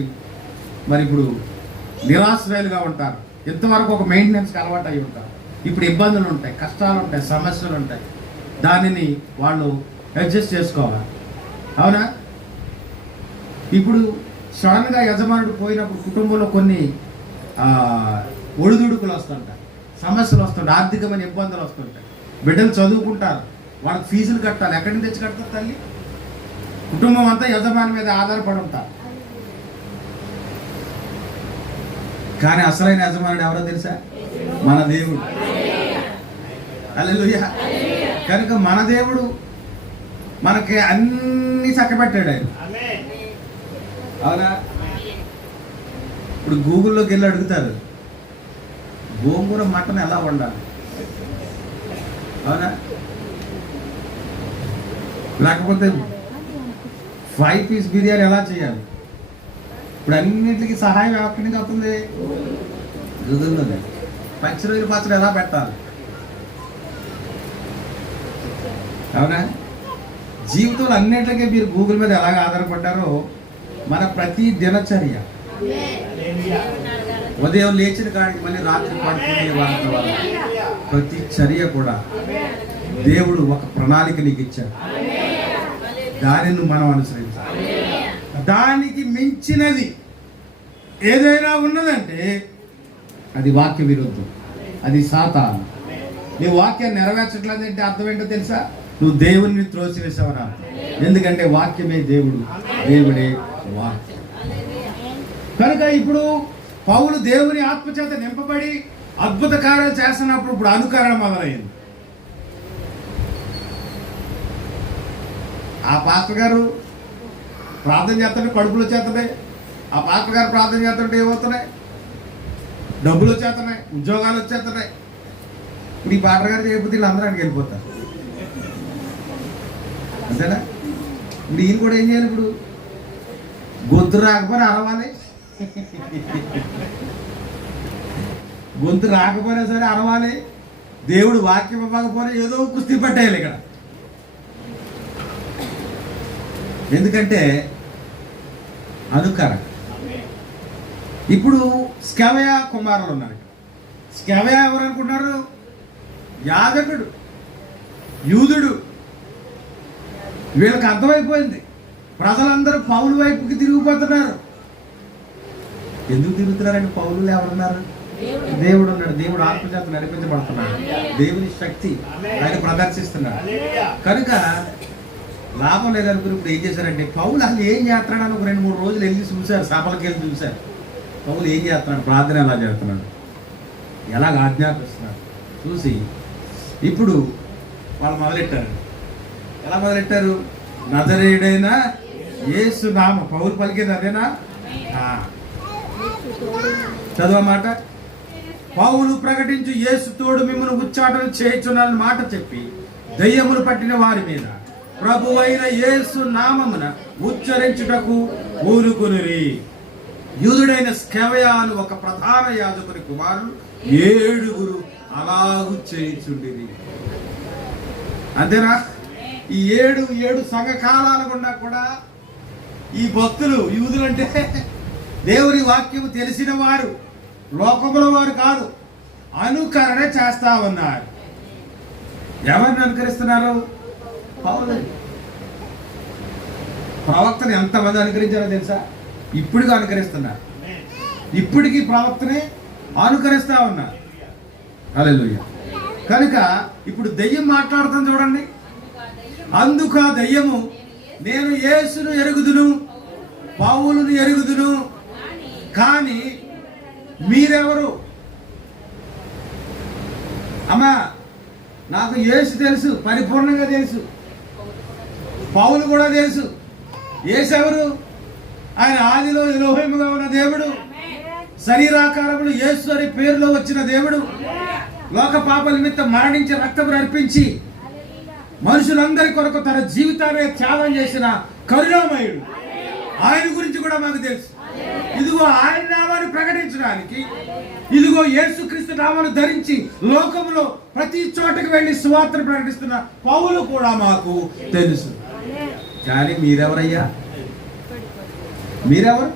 మరి ఇప్పుడు నిరాశ్రయాలుగా ఉంటారు. ఇంతవరకు ఒక మెయింటెనెన్స్కి అలవాటు అయి ఉంటారు. ఇప్పుడు ఇబ్బందులు ఉంటాయి, కష్టాలు ఉంటాయి, సమస్యలు ఉంటాయి. దానిని వాళ్ళు అడ్జస్ట్ చేసుకోవాలి. అవునా? ఇప్పుడు సడన్గా యజమానుడు పోయినప్పుడు కుటుంబంలో కొన్ని ఒడిదుడుకులు వస్తుంటాయి, సమస్యలు వస్తుంటాయి, ఆర్థికమైన ఇబ్బందులు వస్తుంటాయి. బిడ్డలు చదువుకుంటారు, వాళ్ళకి ఫీజులు కట్టాలి. ఎక్కడి నుంచి తెచ్చి కడతారు తల్లి? కుటుంబం అంతా యజమాని మీద ఆధారపడి ఉంటారు. కానీ అసలైన యజమానుడు ఎవరో తెలుసా? మన దేవుడు. హల్లెలూయా. కనుక మన దేవుడు మనకి అన్ని చక్కబెట్టాడు ఆయన. అవునా? ఇప్పుడు గూగుల్లోకి వెళ్ళి అడుగుతారు, గోంగూర మటన్ ఎలా వండాలి? అవునా? లేకపోతే 5 పీస్ బిర్యానీ ఎలా చేయాలి? ఇప్పుడు అన్నింటికి సహాయం ఎక్కడి నుంచి అవుతుంది? గూగుల్లోనే. పచ్చి పచ్చడి ఎలా పెట్టాలి? అవునా? జీవితంలో అన్నింటికి మీరు గూగుల్ మీద ఎలాగ ఆధారపడ్డారో మన ప్రతి దినచర్య, ఉదయం లేచిన కాడికి మళ్ళీ రాత్రి పడుకునే వాళ్ళ ప్రతి చర్య కూడా దేవుడు ఒక ప్రణాళిక నీకు ఇచ్చాడు. దానిని మనం అనుసరించాలి. దానికి మించినది ఏదైనా ఉన్నదంటే అది వాక్య విరుద్ధం, అది సాతాను. నీ వాక్యాన్ని నెరవేర్చట్లేదంటే అర్థం ఏంటో తెలుసా? నువ్వు దేవుడిని త్రోసివేసావరా. ఎందుకంటే వాక్యమే దేవుడు, దేవుడే వాక్యం. కనుక ఇప్పుడు పౌలు దేవుని ఆత్మచేత నింపబడి అద్భుత కార్యాలు చేస్తున్నప్పుడు ఇప్పుడు అనుకరణ మొదలైంది. ఆ పాస్టర్ గారు ప్రార్థన చేస్తుంటే కడుపులో చేతనే, ఆ పాస్టర్ గారు ప్రార్థన చేస్తుంటే ఏమవుతున్నాయి? డబ్బులు వచ్చేస్తున్నాయి, ఉద్యోగాలు వచ్చేస్తున్నాయి. ఇప్పుడు ఈ పాస్టర్ గారు చేయకపోతే వీళ్ళందరూ అక్కడికి వెళ్ళిపోతారు. అంతేనా? ఇప్పుడు ఈయన కూడా ఏం చేయాలి? ఇప్పుడు గొంతు రాకపోయినా అరవాలి, గొంతు రాకపోయినా సరే అరవాలి. దేవుడు వాక్యం ఇవ్వకపోయినా ఏదో కుస్తీ పట్టేయాలి ఇక్కడ. ఎందుకంటే అనుకరణ. ఇప్పుడు స్కెవయ కుమారులు ఉన్నారు. స్కెవయ ఎవరు అనుకుంటున్నారు? యాజకుడు, యూదుడు. వీళ్ళకి అర్థమైపోయింది, ప్రజలందరూ పౌలు వైపుకి తిరిగిపోతున్నారు. ఎందుకు తిరుగుతున్నారండి? పౌలు ఎవరున్నారు? దేవుడు ఉన్నాడు. దేవుడు ఆత్మచేత నడిపించబడుతున్నాడు. దేవుని శక్తి ఆయన ప్రదర్శిస్తున్నాడు. కనుక లాభం లేదనుకుని ఇప్పుడు ఏం చేశారంటే, పౌలు అసలు ఏం చేస్తున్నాడని ఒక 2-3 రోజులు వెళ్ళి చూశారు, సభలకు వెళ్ళి చూశారు. పౌలు ఏం చేస్తున్నాడు, ప్రార్థన ఎలా చేస్తున్నాడు, ఎలాగ ఆజ్ఞాపిస్తున్నాడు చూసి ఇప్పుడు వాళ్ళు మొదలెట్టారు. ఎలా మొదలెట్టారు? నజరేయుడైన యేసు నామ. పౌలు పలికేది అదేనా? చదవమాట. పౌలు ప్రకటించు యేసు తోడు మిమ్మల్ని ఉచ్చాటన చేయుచున్నారని మాట చెప్పి దయ్యములు పట్టిన వారి మీద ప్రభువైన యేసు నామమున ఉచ్చరించుటకు ఊరుకునిరి. యూదుడైన స్కెవయాను ఒక ప్రధాన యాజకుని కుమారులు 7 అలాగు చేయుచుండిరి. అంతేనా? ఈ 7 సంఘకాలాల గుండా కూడా ఈ భక్తులు, యూదులంటే దేవుని వాక్యము తెలిసిన వారు, లోకముల వారు కాదు, అనుకరణ చేస్తా ఉన్నారు. ఎవరిని అనుకరిస్తున్నారు? పౌలు. ప్రవక్తను ఎంతమంది అనుకరించారో తెలుసా? ఇప్పటికీ అనుకరిస్తున్నారు. ఇప్పటికీ ప్రవక్తని అనుకరిస్తా ఉన్నారు. హల్లెలూయా. కనుక ఇప్పుడు దెయ్యం మాట్లాడుతుంది చూడండి. అందుకు ఆ దెయ్యము, నేను యేసును ఎరుగుదును, పౌలును ఎరుగుదును, కానీ మీరెవరు? అమ్మా, నాకు యేసు తెలుసు, పరిపూర్ణంగా తెలుసు, పౌలు కూడా తెలుసు. యేసు ఎవరు? ఆయన ఆదిలో ఎలోహిముగా ఉన్న దేవుడు, శరీరాకారములు యేసు అని పేరులో వచ్చిన దేవుడు, లోక పాపల నిమిత్తం మరణించి రక్తం అర్పించి మనుషులందరి కొరకు తన జీవితాన్ని త్యాగం చేసిన కరుణామయుడు. ఆయన గురించి కూడా మాకు తెలుసు. ఇదిగో ఆయన నామాన్ని ప్రకటించడానికి, ఇదిగో యేసుక్రీస్తు నామాన్ని ధరించి లోకంలో ప్రతి చోటకి వెళ్ళి సువార్తను ప్రకటిస్తున్న పౌలు కూడా మాకు తెలుసు. కానీ మీరెవరయ్యా? మీరెవరు?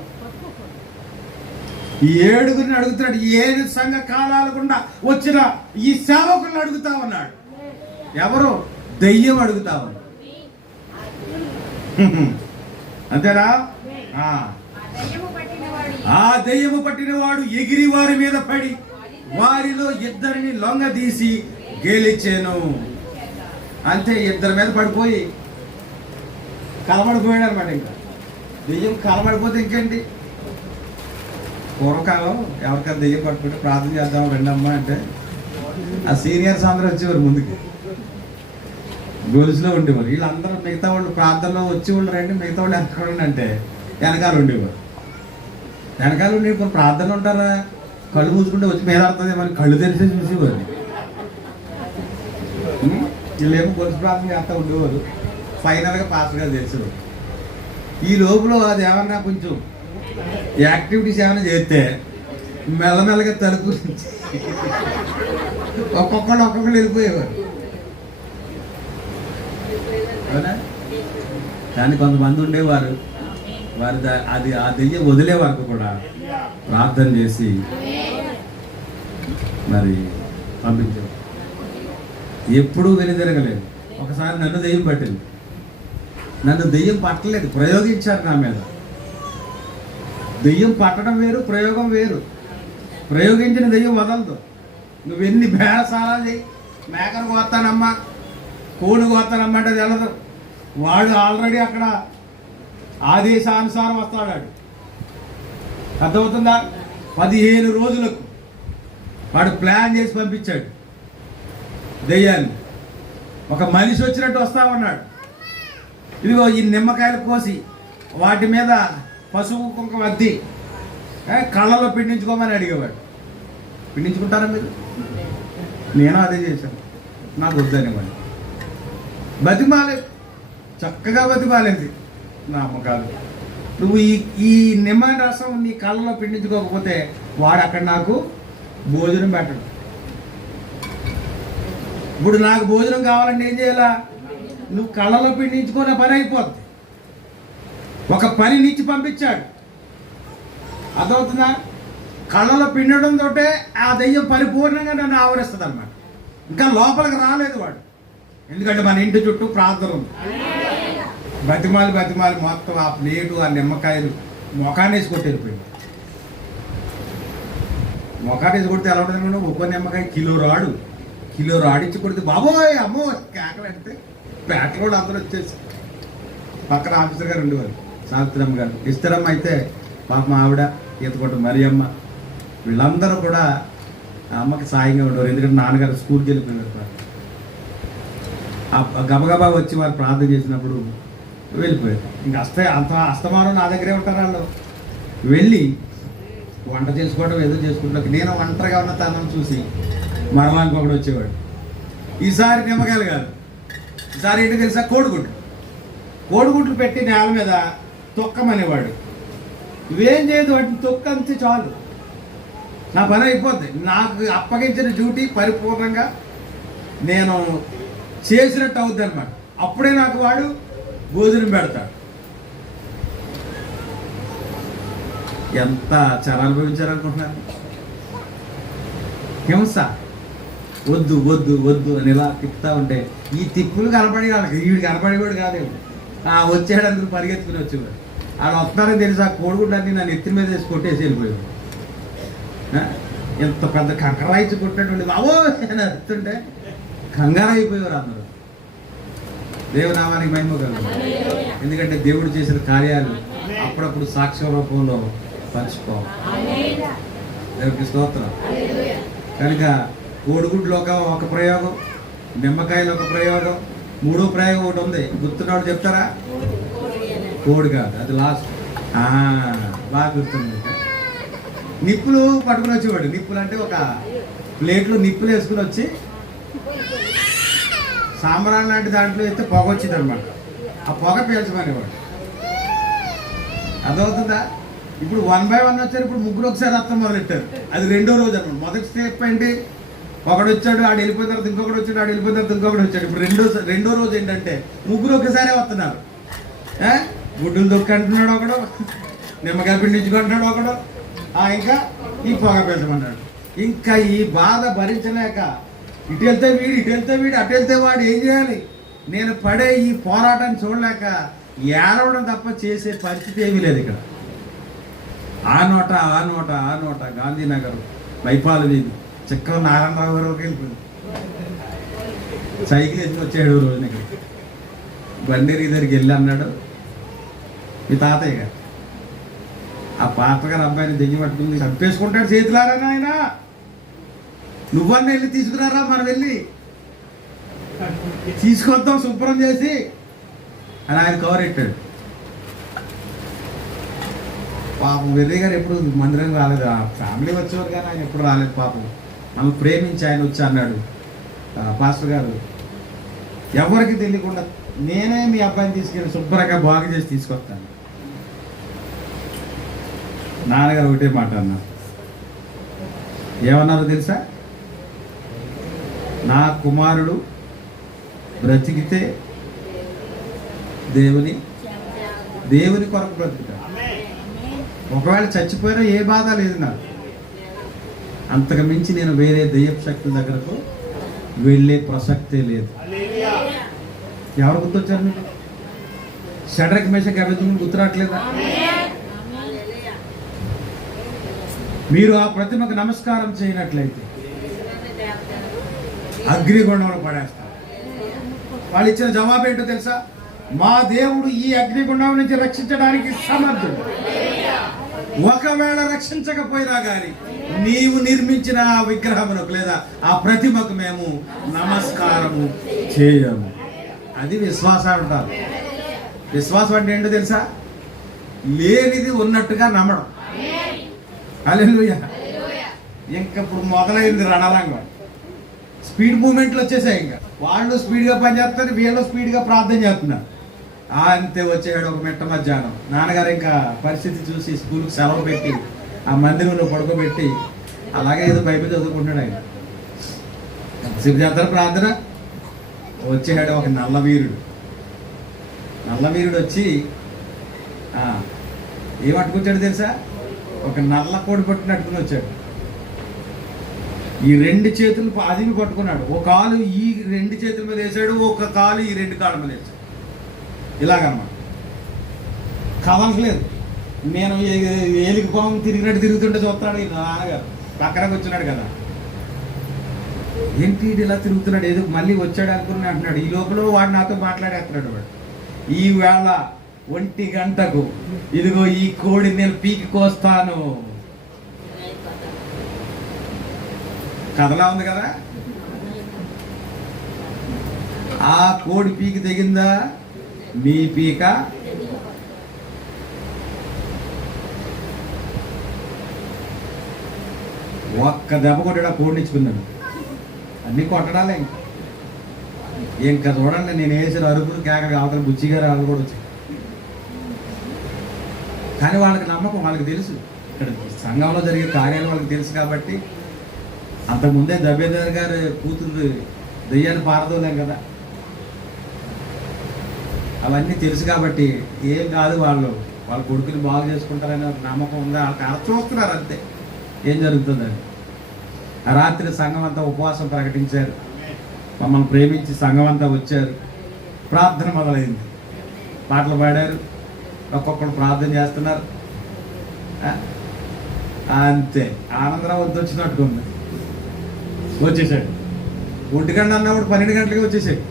ఈ 7 అడుగుతున్నాడు. 7 సంఘ కాలాల గుండా వచ్చిన ఈ సేవకులను అడుగుతా ఉన్నాడు. ఎవరు? దెయ్యం అడుగుతా ఉన్నాడు. అంతేనా? ఆ దెయ్యము పట్టిన వాడు ఎగిరి వారి మీద పడి వారిలో 2 లొంగదీసి గెలిచాను. అంతే, 2 మీద పడిపోయి కలబడిపోయాడు అనమాట. ఇంకా దెయ్యం కలబడిపోతే ఇంకేంటి? పూర్వకాలం ఎవరికైనా దెయ్యం పట్టుకుంటే ప్రార్థన చేద్దాం రెండమ్మా అంటే ఆ సీనియర్స్ అందరూ వచ్చేవారు, ముందుకి గొలుసులో ఉండేవారు. వీళ్ళందరూ మిగతా వాళ్ళు ప్రార్థనలో వచ్చి ఉండరండి, మిగతా వాళ్ళు ఎక్కడ అంటే వెనకాల ఉండేవారు. వెనకాల ఉండి ఇప్పుడు ప్రార్థన ఉంటారా? కళ్ళు మూసుకుంటే వచ్చి మీద ఆడుతుంది, మరి కళ్ళు తెరిచి చూసేవారు. వీళ్ళేమో గొలుసు ప్రార్థన చేస్తూ ఉండేవారు. ఫైనల్గా పాస్గా తెలిసేవారు. ఈ లోపల అది ఏమన్నా కొంచెం యాక్టివిటీస్ ఏమైనా చేస్తే మెల్లమెల్లగా తలుపు ఒక్కొక్కళ్ళు వెళ్ళిపోయేవారు. అవునా? కానీ కొంతమంది ఉండేవారు, వారి అది ఆ దెయ్యం వదిలే వరకు కూడా ప్రార్థన చేసి మరి పంపించారు. ఎప్పుడూ వెనుదిరగలేదు. ఒకసారి నన్ను దెయ్యం పట్టింది. నన్ను దెయ్యం పట్టలేదు, ప్రయోగించారు నా మీద. దెయ్యం పట్టడం వేరు, ప్రయోగం వేరు. ప్రయోగించిన దెయ్యం వదలదు. నువ్వెన్ని బేరసారాలు చేయి, మేకను కోస్తానమ్మా, కోడి కోస్తానమ్మా అంటే తెలదు. వాడు ఆల్రెడీ అక్కడ ఆదేశానుసారం వస్తాడు. అర్థమవుతుందా? 15 రోజులకు వాడు ప్లాన్ చేసి పంపించాడు దెయ్యాన్ని. ఒక మనిషి వచ్చినట్టు వస్తా ఉన్నాడు. ఇదిగో ఈ నిమ్మకాయలు కోసి వాటి మీద పసుపు కుంకుమ అద్ది కళ్ళలో పిండించుకోమని అడిగేవాడు. పిండించుకుంటారా మీరు? నేను అదే చేశాను. నాకు వద్దని వాడు బతిమాలేదు, చక్కగా బతిమాలేదు. నా అమ్మకాలు నువ్వు ఈ నిమ్మ రసం నీ కళ్ళలో పిండించుకోకపోతే వాడు అక్కడ నాకు భోజనం పెట్టడు. ఇప్పుడు నాకు భోజనం కావాలంటే ఏం చేయాలా? నువ్వు కళ్ళలో పిండించుకునే పని అయిపోద్ది. ఒక పనినిచ్చి పంపించాడు. అర్థమవుతుందా? కళ్ళలో పిండడంతో ఆ దెయ్యం పరిపూర్ణంగా నన్ను ఆవరిస్తుంది అన్నమాట. ఇంకా లోపలికి రాలేదు వాడు, ఎందుకంటే మన ఇంటి చుట్టూ ప్రార్థన ఉంది. బతిమాలి మొత్తం ఆ ప్లేటు ఆ నిమ్మకాయలు మొఖానేసి కొట్టేరిపోయింది. మొఖానేసి కొడితే ఎలా ఉంటుంది? ఒక్కో నిమ్మకాయ కిలో రాడిచ్చి కొడితే బాబోయ్ అమ్మో కేకలు అంటే పేటలో అందరూ వచ్చేసి పక్కన ఆఫీసర్ గారు ఉండేవారు, సావిత్రమ్మ గారు. ఇస్తరమ్మ అయితే పాప ఆవిడ, ఈతకొట్టు మరియమ్మ, వీళ్ళందరూ కూడా అమ్మకి సాయంగా ఉండేవారు. ఎందుకంటే నాన్నగారు స్కూల్కి వెళ్ళిపోయినారు. గబగబా వచ్చి వారు ప్రార్థన చేసినప్పుడు వెళ్ళిపోయారు. ఇంకా అస్తమానం నా దగ్గరే ఉంటారు వాళ్ళు. వెళ్ళి వంట చేసుకోవడం ఏదో చేసుకుంటారు. నేను ఒంటరిగా ఉన్న తనను చూసి మరలా ఇంకొకటి వచ్చేవాడు. ఈసారి నిమ్మకాయలు కాదు, ఈసారి ఏంటో తెలుసా? కోడిగుడ్లు పెట్టి నేల మీద తొక్కమనేవాడు. ఇవేం చేయదు, వాటిని తొక్కంతే చాలు, నా పని అయిపోద్ది. నాకు అప్పగించిన డ్యూటీ పరిపూర్ణంగా నేను చేసినట్టు అవుద్ది అనమాట. అప్పుడే నాకు వాడు భోజనం పెడతాడు. ఎంత చర అనుభవించారనుకుంటున్నారు? హింస వద్దు వద్దు వద్దు అని ఇలా తిప్పుతా ఉంటే ఈ తిప్పులు కనపడి వాళ్ళకి వీడు కనపడేవాడు కాదేమో. వచ్చాడు అందరూ పరిగెత్తుకుని వచ్చేవాడు. వాళ్ళు వస్తారని తెలిసి ఆ కోడిగుడ్లన్నీ నన్ను ఎత్తి మీద వేసి కొట్టేసి వెళ్ళిపోయాడు. ఎంత పెద్ద కంకరాయిచి కొట్టినటువంటి బాబో అని అరుతుంటే కంగారు అయిపోయేవారు అందరూ. దేవునామానికి మహిమ కలుగు. ఎందుకంటే దేవుడు చేసిన కార్యాలు అప్పుడప్పుడు సాక్ష్య రూపంలో పంచుకోవాలి. దేవుడికి స్తోత్రం. కనుక కోడిగుడ్లో ఒక ప్రయోగం, నిమ్మకాయలు ఒక ప్రయోగం, మూడో ప్రయోగం ఒకటి ఉంది. గుర్తున్నాడు చెప్తారా? కోడి కాదు, అది లాస్ట్. బాగా గుర్తుంది. నిప్పులు పట్టుకుని వచ్చేవాడు. నిప్పులు అంటే ఒక ప్లేట్లో నిప్పులు వేసుకుని వచ్చి సాంబ్రాన్ లాంటి దాంట్లో అయితే పొగ వచ్చింది అనమాట. ఆ పొగ పీల్చమనేవాడు. అదవుతుందా? ఇప్పుడు 1 by 1 వచ్చారు. ఇప్పుడు ముగ్గురు ఒకసారి అర్థం మొదలెట్టారు. అది రెండో రోజు అనమాట. మొదటి స్టెప్ ఏంటి? ఒకడు వచ్చాడు, ఆడు వెళ్ళిపోయిన తర్వాత ఇంకొకటి వచ్చాడు, ఆడు వెళ్ళిపోయిన తర్వాత ఇంకొకటి వచ్చాడు. ఇప్పుడు రెండో రోజు ఏంటంటే ముగ్గురు ఒకసారి వస్తున్నారు. గుడ్డులు దొక్కంటున్నాడు ఒకడు, నిమ్మకాయ పిండించుకుంటున్నాడు ఒకడు, ఇంకా ఈ పొగ పెంచమన్నాడు. ఇంకా ఈ బాధ భరించలేక ఇటు వెళ్తే వీడు అటు వెళ్తే వాడు ఏం చేయాలి? నేను పడే ఈ పోరాటాన్ని చూడలేక ఏడవడం తప్ప చేసే పరిస్థితి ఏమీ లేదు ఇక్కడ. ఆ నోట గాంధీనగర్, వైపాలు వీధి, చక్రం నారాయణరావు గారు వెళ్ళిపోయింది. సైకిల్ వేసుకుని వచ్చాడు రోజున ఇక్కడ. బండేరి దగ్గరికి వెళ్ళి అన్నాడు మీ తాతయ్య గారు, ఆ పాతగారు అబ్బాయిని దెయ్యం పట్టుకుంది చంపేసుకుంటాడు చేతులారా నాయన, నువ్వన్న వెళ్ళి తీసుకురారా, మనం వెళ్ళి తీసుకొద్దాం శుభ్రం చేసి అని ఆయన కవరెట్టాడు. పాపం వెర్రి గారు ఎప్పుడు మందిరానికి రాలేదు. ఆ ఫ్యామిలీ వచ్చేవారు కానీ ఆయన ఎప్పుడు రాలేదు. పాపం ఆమె ప్రేమించి ఆయన వచ్చి అన్నాడు, పాస్టర్ గారు ఎవరికి తెలియకుండా నేనే మీ అబ్బాయిని తీసుకెళ్ళి శుభ్రంగా బాగు చేసి తీసుకొస్తాను. నాన్నగారు ఒకటే మాట అన్నారు. ఏమన్నారో తెలుసా? నా కుమారుడు బ్రతికితే దేవుని కొరకు బ్రతుకుతాడు, ఒకవేళ చచ్చిపోయినా ఏ బాధ లేదు నాకు. అంతకు మించి నేను వేరే దయ్యపు శక్తుల దగ్గరకు వెళ్ళే ప్రసక్తే లేదు. ఎవరు గుర్తొచ్చారు మీకు? షడ్రక్ మేషక్ అబేద్నెగోకు గుర్తురాట్లేదా? మీరు ఆ ప్రతిమకు నమస్కారం చేయనట్లయితే అగ్నిగుండంలో పడేస్తారు. వాళ్ళు ఇచ్చిన జవాబు ఏంటో తెలుసా? మా దేవుడు ఈ అగ్నిగుండం నుంచి రక్షించడానికి సమర్థుడు. ఒకవేళ రక్షించకపోయినా కానీ నీవు నిర్మించిన ఆ విగ్రహమునకు లేదా ఆ ప్రతిమకు మేము నమస్కారము చేయము. అది విశ్వాసం అంటారు. విశ్వాసం అంటే ఏంటో తెలుసా? లేనిది ఉన్నట్టుగా నమ్మడం. హల్లెలూయా. ఇంకప్పుడు మొదలైంది రణరంగం. స్పీడ్ మూమెంట్లు వచ్చేసాయి. ఇంకా వాళ్ళు స్పీడ్గా పనిచేస్తారు, వీళ్ళు స్పీడ్గా ప్రార్థన చేస్తున్నారు. అంతే వచ్చాడు ఒక మిట్ట మధ్యాహ్నం. నాన్నగారు ఇంకా పరిస్థితి చూసి స్కూల్కి సెలవు పెట్టి ఆ మందిరంలో పడుకోబెట్టి అలాగే ఏదో బైబిల్ చదువుకుంటున్నాడు. ఆయన శివ చేస్తారు ప్రార్థన. వచ్చాడు ఒక నల్లవీరుడు వచ్చి ఏం పట్టుకొచ్చాడు తెలుసా? ఒక నల్ల కోడి పట్టుకుని వచ్చాడు. ఈ 2 చేతులు అదిమి పట్టుకున్నాడు. ఒక కాలు ఈ 2 చేతుల మీద వేసాడు, ఒక కాలు ఈ 2 కాళ్ళ మీద వేసాడు. ఇలాగన్నమాట. కదలట్లేదు. నేను ఏలికి పాము తిరిగినట్టు తిరుగుతుంటే చూస్తున్నాడు ఈ నాన్నగారు. పక్కన కూర్చున్నాడు కదా, ఏంటి ఇలా తిరుగుతున్నాడు, ఏదో మళ్ళీ వచ్చాడు అనుకుని అంటున్నాడు. ఈ లోపల వాడు నాతో మాట్లాడేస్తున్నాడు. వాడు ఈ వేళ 1 గంటకు ఇదిగో ఈ కోడిని నేను పీకి కోస్తాను. కథలా ఉంది కదా. ఆ కోడి పీకి తెగిందా? మీ పీక ఒక్క దెబ్బ కొట్టాడు. ఆ కోడిని ఇచ్చుకున్నాడు. అన్నీ కొట్టడాలే. ఇంకా చూడండి, నేను వేసిన అరుపులు కేకలు అవతల బుచ్చిగారు వాళ్ళు కూడా వచ్చాయి. కానీ వాళ్ళకి నమ్మకం, వాళ్ళకి తెలుసు ఇక్కడ సంఘంలో జరిగే కార్యాలు వాళ్ళకి తెలుసు కాబట్టి. అంతకుముందే దబేదార్ గారు కూతురు దెయ్యాన్ని పారదోలేం కదా, అవన్నీ తెలుసు కాబట్టి ఏం కాదు, వాళ్ళ కొడుకుని బాగు చేసుకుంటారనే ఒక నమ్మకం ఉంది. వాళ్ళకి అర్థం చూస్తున్నారు అంతే ఏం జరుగుతుందని. ఆ రాత్రి సంఘం అంతా ఉపవాసం ప్రకటించారు. మమ్మల్ని ప్రేమించి సంఘం అంతా వచ్చారు. ప్రార్థన మొదలైంది. పాటలు పాడారు, ఒక్కొక్కరు ప్రార్థన చేస్తున్నారు. అంతే ఆనందరావు వద్దు వచ్చినట్టుకుంది. వచ్చేసాడు. 1 గంట అన్నప్పుడు 12 గంటలకి వచ్చేసాడు.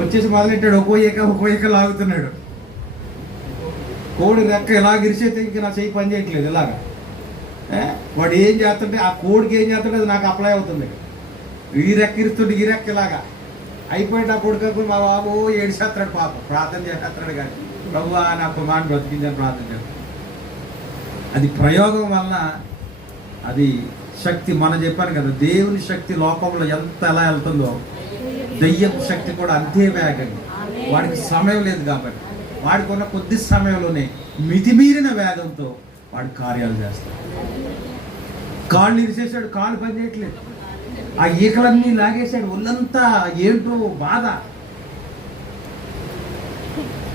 వచ్చేసి మొదలెట్టాడు. ఒక్కో ఏక లాగుతున్నాడు. కోడి రెక్క ఇలా గిరిచేస్తే ఇంక నా చెయ్యి పని చేయట్లేదు. ఇలాగా వాడు ఏం చేస్తుంటే ఆ కోడికి ఏం చేస్తుంటే అది నాకు అప్లై అవుతుంది. ఈ రెక్క ఇరుస్తుంటే ఈ రెక్క ఇలాగా అయిపోయింది. ఆ కొడుకు మా బాబు ఏడిసేస్తాడు. పాప ప్రార్థన చేసేస్తాడు. కానీ ప్రభువా నా కుమారుని బ్రతికిందని ప్రార్థన చేస్తాడు. అది ప్రయోగం వలన అది శక్తి. మనం చెప్పాను కదా, దేవుని శక్తి లోకంలో ఎలా వెళ్తుందో దెయ్యపు శక్తి కూడా అంతే వేగంగా. వాడికి సమయం లేదు కాబట్టి వాడికి ఉన్న కొద్ది సమయంలోనే మితిమీరిన వేగంతో వాడు కార్యాలు చేస్తాడు. కాళ్ళు ఇరిసేసాడు, కాళ్ళు పని చేయట్లేదు. ఆ ఈకలన్నీ లాగేశాడు. ఒళ్ళంతా ఏంటో బాధ.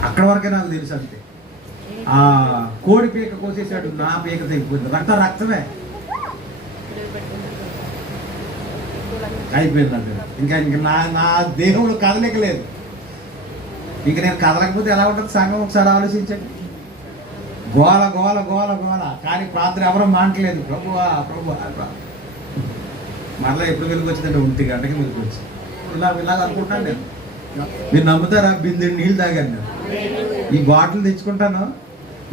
అక్కడ వరకే నాకు తెలుసు అంతే. ఆ కోడి పీక కోసేసాడు, నా పీక తెగిపోయింది. రక్తమే అయిపోయింది. అంటే ఇంకా నా దేహంలో కదలికలేదు. ఇంక నేను కదలకపోతే ఎలా ఉంటుంది సంఘం? ఒకసారి ఆలోచించండి. గోల గోల గోల గోల. కానీ ప్రార్థన ఎవరో మానట్లేదు. ప్రభువా ప్రభువా. మరలా ఎప్పుడు వెలుగు వచ్చిందంటే 1 గంటకి వెలుగు వచ్చి ఇలాగ అనుకుంటాను నేను. మీరు నమ్ముతారా? బిందెడు నీళ్ళు తాగాను నేను. ఈ బాటిల్ తెచ్చుకుంటాను,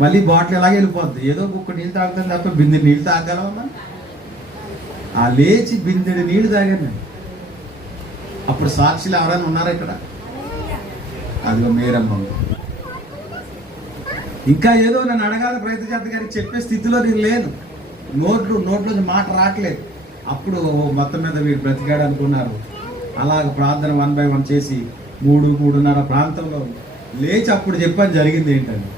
మళ్ళీ బాటిల్ ఎలాగే వెళ్ళిపోద్ది. ఏదో ఒక్క నీళ్ళు తాగుతాను తప్ప బిందెడు నీళ్ళు తాగలమా? ఆ లేచి బిందెడు నీళ్ళు తాగాను నేను. అప్పుడు సాక్షులు ఎవరైనా ఉన్నారా ఇక్కడ? అదిగో మీరమ్మ. ఇంకా ఏదో నన్ను అడగాల ప్రయత్నం చేత కానీ చెప్పే స్థితిలో నేను లేను. నోట్లోంచి మాట రావట్లేదు. అప్పుడు మొత్తం మీద వీడు బ్రతికాడు అనుకున్నారు. అలాగ ప్రార్థన 1 by 1 చేసి 3-3:30 ప్రాంతంలో లేచి అప్పుడు చెప్పని జరిగింది ఏంటని.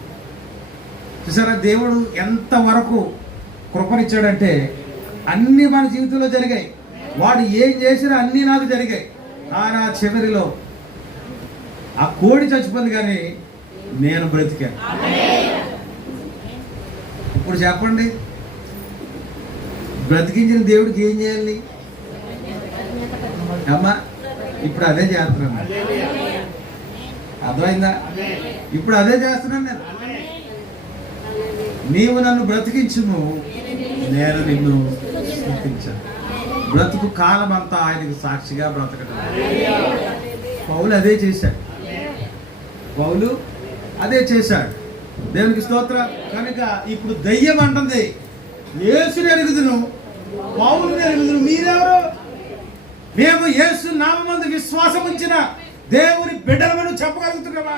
చూసారా దేవుడు ఎంతవరకు కృపనిచ్చాడంటే అన్నీ మన జీవితంలో జరిగాయి. వాడు ఏం చేసినా అన్నీ నాకు జరిగాయి. కానీ ఆ చివరిలో ఆ కోడి చచ్చిపోయింది కానీ నేను బ్రతికాను. ఇప్పుడు చెప్పండి, బ్రతికించిన దేవుడికి ఏం చేయాలి అమ్మా? ఇప్పుడు అదే చేస్తున్నాను. అర్థమైందా? ఇప్పుడు అదే చేస్తున్నాను నేను. నీవు నన్ను బ్రతికించును, నేను నిన్ను స్తుతించాను. బ్రతుకు కాలం అంతా ఆయనకు సాక్షిగా బ్రతకడం. పౌలు అదే చేశాడు. దేవునికి స్తోత్రం. కనుక ఇప్పుడు దయ్యం అంటుంది, యేసుని ఎరుగుదును, పౌలుని ఎరుగుదును, మీరెవరు? మేము యేసు నామమందు విశ్వాసం ఉంచిన దేవుని బిడ్డలమని చెప్పగలుగుతున్నావా?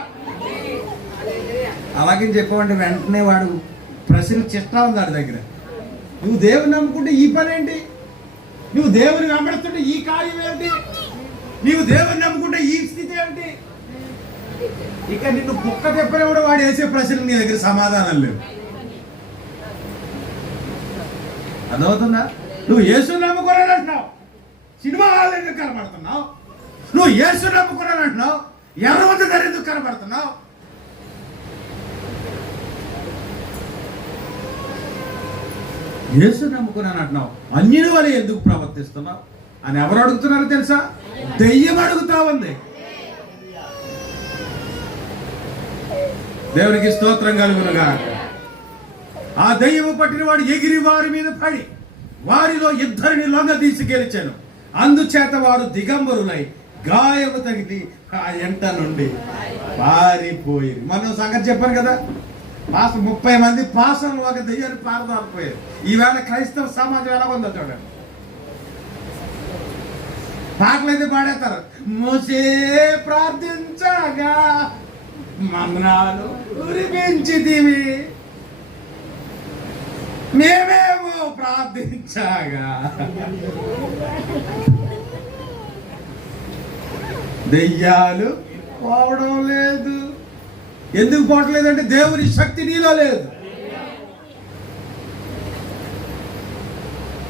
అలాగే చెప్పమంటే వెంటనే వాడు ప్రశ్న చిట్టా ఉంది వాడి దగ్గర. నువ్వు దేవుని నమ్ముకుంటే ఈ పని ఏంటి? నువ్వు దేవుని వెంబడిస్తుంటే ఈ కార్యం ఏంటి? నీవు దేవుని నమ్ముకుంటే ఈ స్థితి ఏంటి? ఇక నిన్ను కుక్క చెప్పినా కూడా వాడు వేసే ప్రశ్నలు నీ దగ్గర సమాధానం లేవు. అర్థమవుతుందా? నువ్వు యేసుని నమ్ముకోవాలంటున్నావు, సినిమా హాల్ ఎందుకు కనబడుతున్నావు? నువ్వు యేసుని నమ్ముకోవాలంటున్నావు, ఎర్రవద్ద గారు ఎందుకు కనబడుతున్నావు? యేసు నమ్ముకున్నాను అంటున్నావు, అన్యుని వలె ఎందుకు ప్రవర్తిస్తున్నావు అని ఎవరు అడుగుతున్నారో తెలుసా? దెయ్యం అడుగుతా ఉంది. దేవునికి స్తోత్రం కలుగునుగాక. ఆ దెయ్యము పట్టిన వాడు ఎగిరి వారి మీద పడి వారిలో ఇద్దరిని లొంగ తీసి గెలిచాను. అందుచేత వారు దిగంబరులై గాయము తగిలి ఆ ఎంట నుండి పారిపోయి. మనం సంగతి చెప్పాను కదా, 30 మంది పాసలు ఒక దెయ్యాన్ని పారదారిపోయారు. ఈవేళ క్రైస్తవ సమాజం ఎలా ఉందో చూడండి. పాటలు అయితే పాడేస్తారు. మోసే ప్రార్థించగా మందనాలు కురిపించితివి, మేమేమో ప్రార్థించగా. దెయ్యాలు పోవడం లేదు. ఎందుకు పోవట్లేదంటే దేవుని శక్తి నీలో లేదు.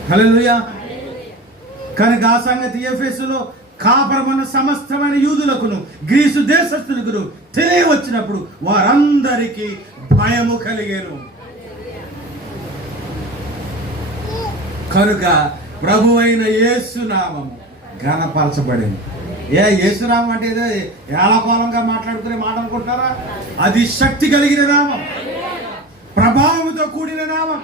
హల్లెలూయా. కనుక ఆ సంగతి ఎఫెసులో కాపరమన్న సమస్తమైన యూదులకును గ్రీసు దేశస్థులకును తెలియవచ్చినప్పుడు వారందరికీ భయము కలిగేను. కనుక ప్రభు అయిన యేసునామము ఘనపరచబడింది. యేసునామం అంటే ఏదో ఏళకోలంగా మాట్లాడుకునే మాట అనుకుంటారా? అది శక్తి కలిగిన నామం, ప్రభావంతో కూడిన నామం.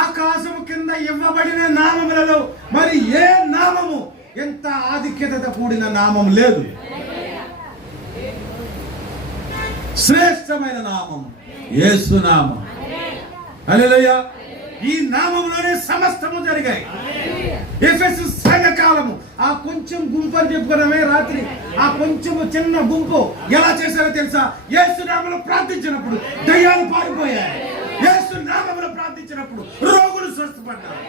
ఆకాశము కింద ఇవ్వబడిన నామములలో మరి ఏ నామము ఎంత ఆధిక్యతతో కూడిన నామం లేదు. శ్రేష్టమైన నామం యేసునామం. హల్లెలూయా. ఈ నామంలోనే సమస్తము జరిగాయి. ఎఫెసు సంఘకాలము ఆ కొంచెం గుంపు అని చెప్పుకున్నామే రాత్రి. ఆ కొంచెం చిన్న గుంపు ఎలా చేశారో తెలుసా? యేసు నామములో ప్రార్థించినప్పుడు దయ్యాలు పారిపోయాయి. యేసు నామములో ప్రార్థించినప్పుడు రోగులు స్వస్థపడ్డారు.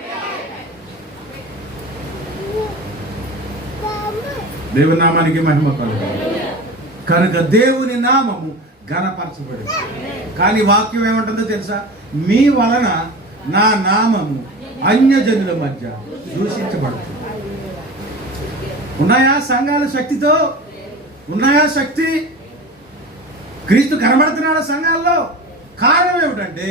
దేవుని నామానికి మహిమ కలుగును. కనుక దేవుని నామము ఘనపరచబడింది. కానీ వాక్యం ఏమంటుందో తెలుసా? మీ వలన నా నామము అన్యజనుల మధ్య దూషించబడుతుంది. ఉన్నాయా సంఘాల శక్తితో? ఉన్నాయా శక్తి? క్రీస్తు కనబడుతున్నాడా సంఘాల్లో? కారణం ఏమిటంటే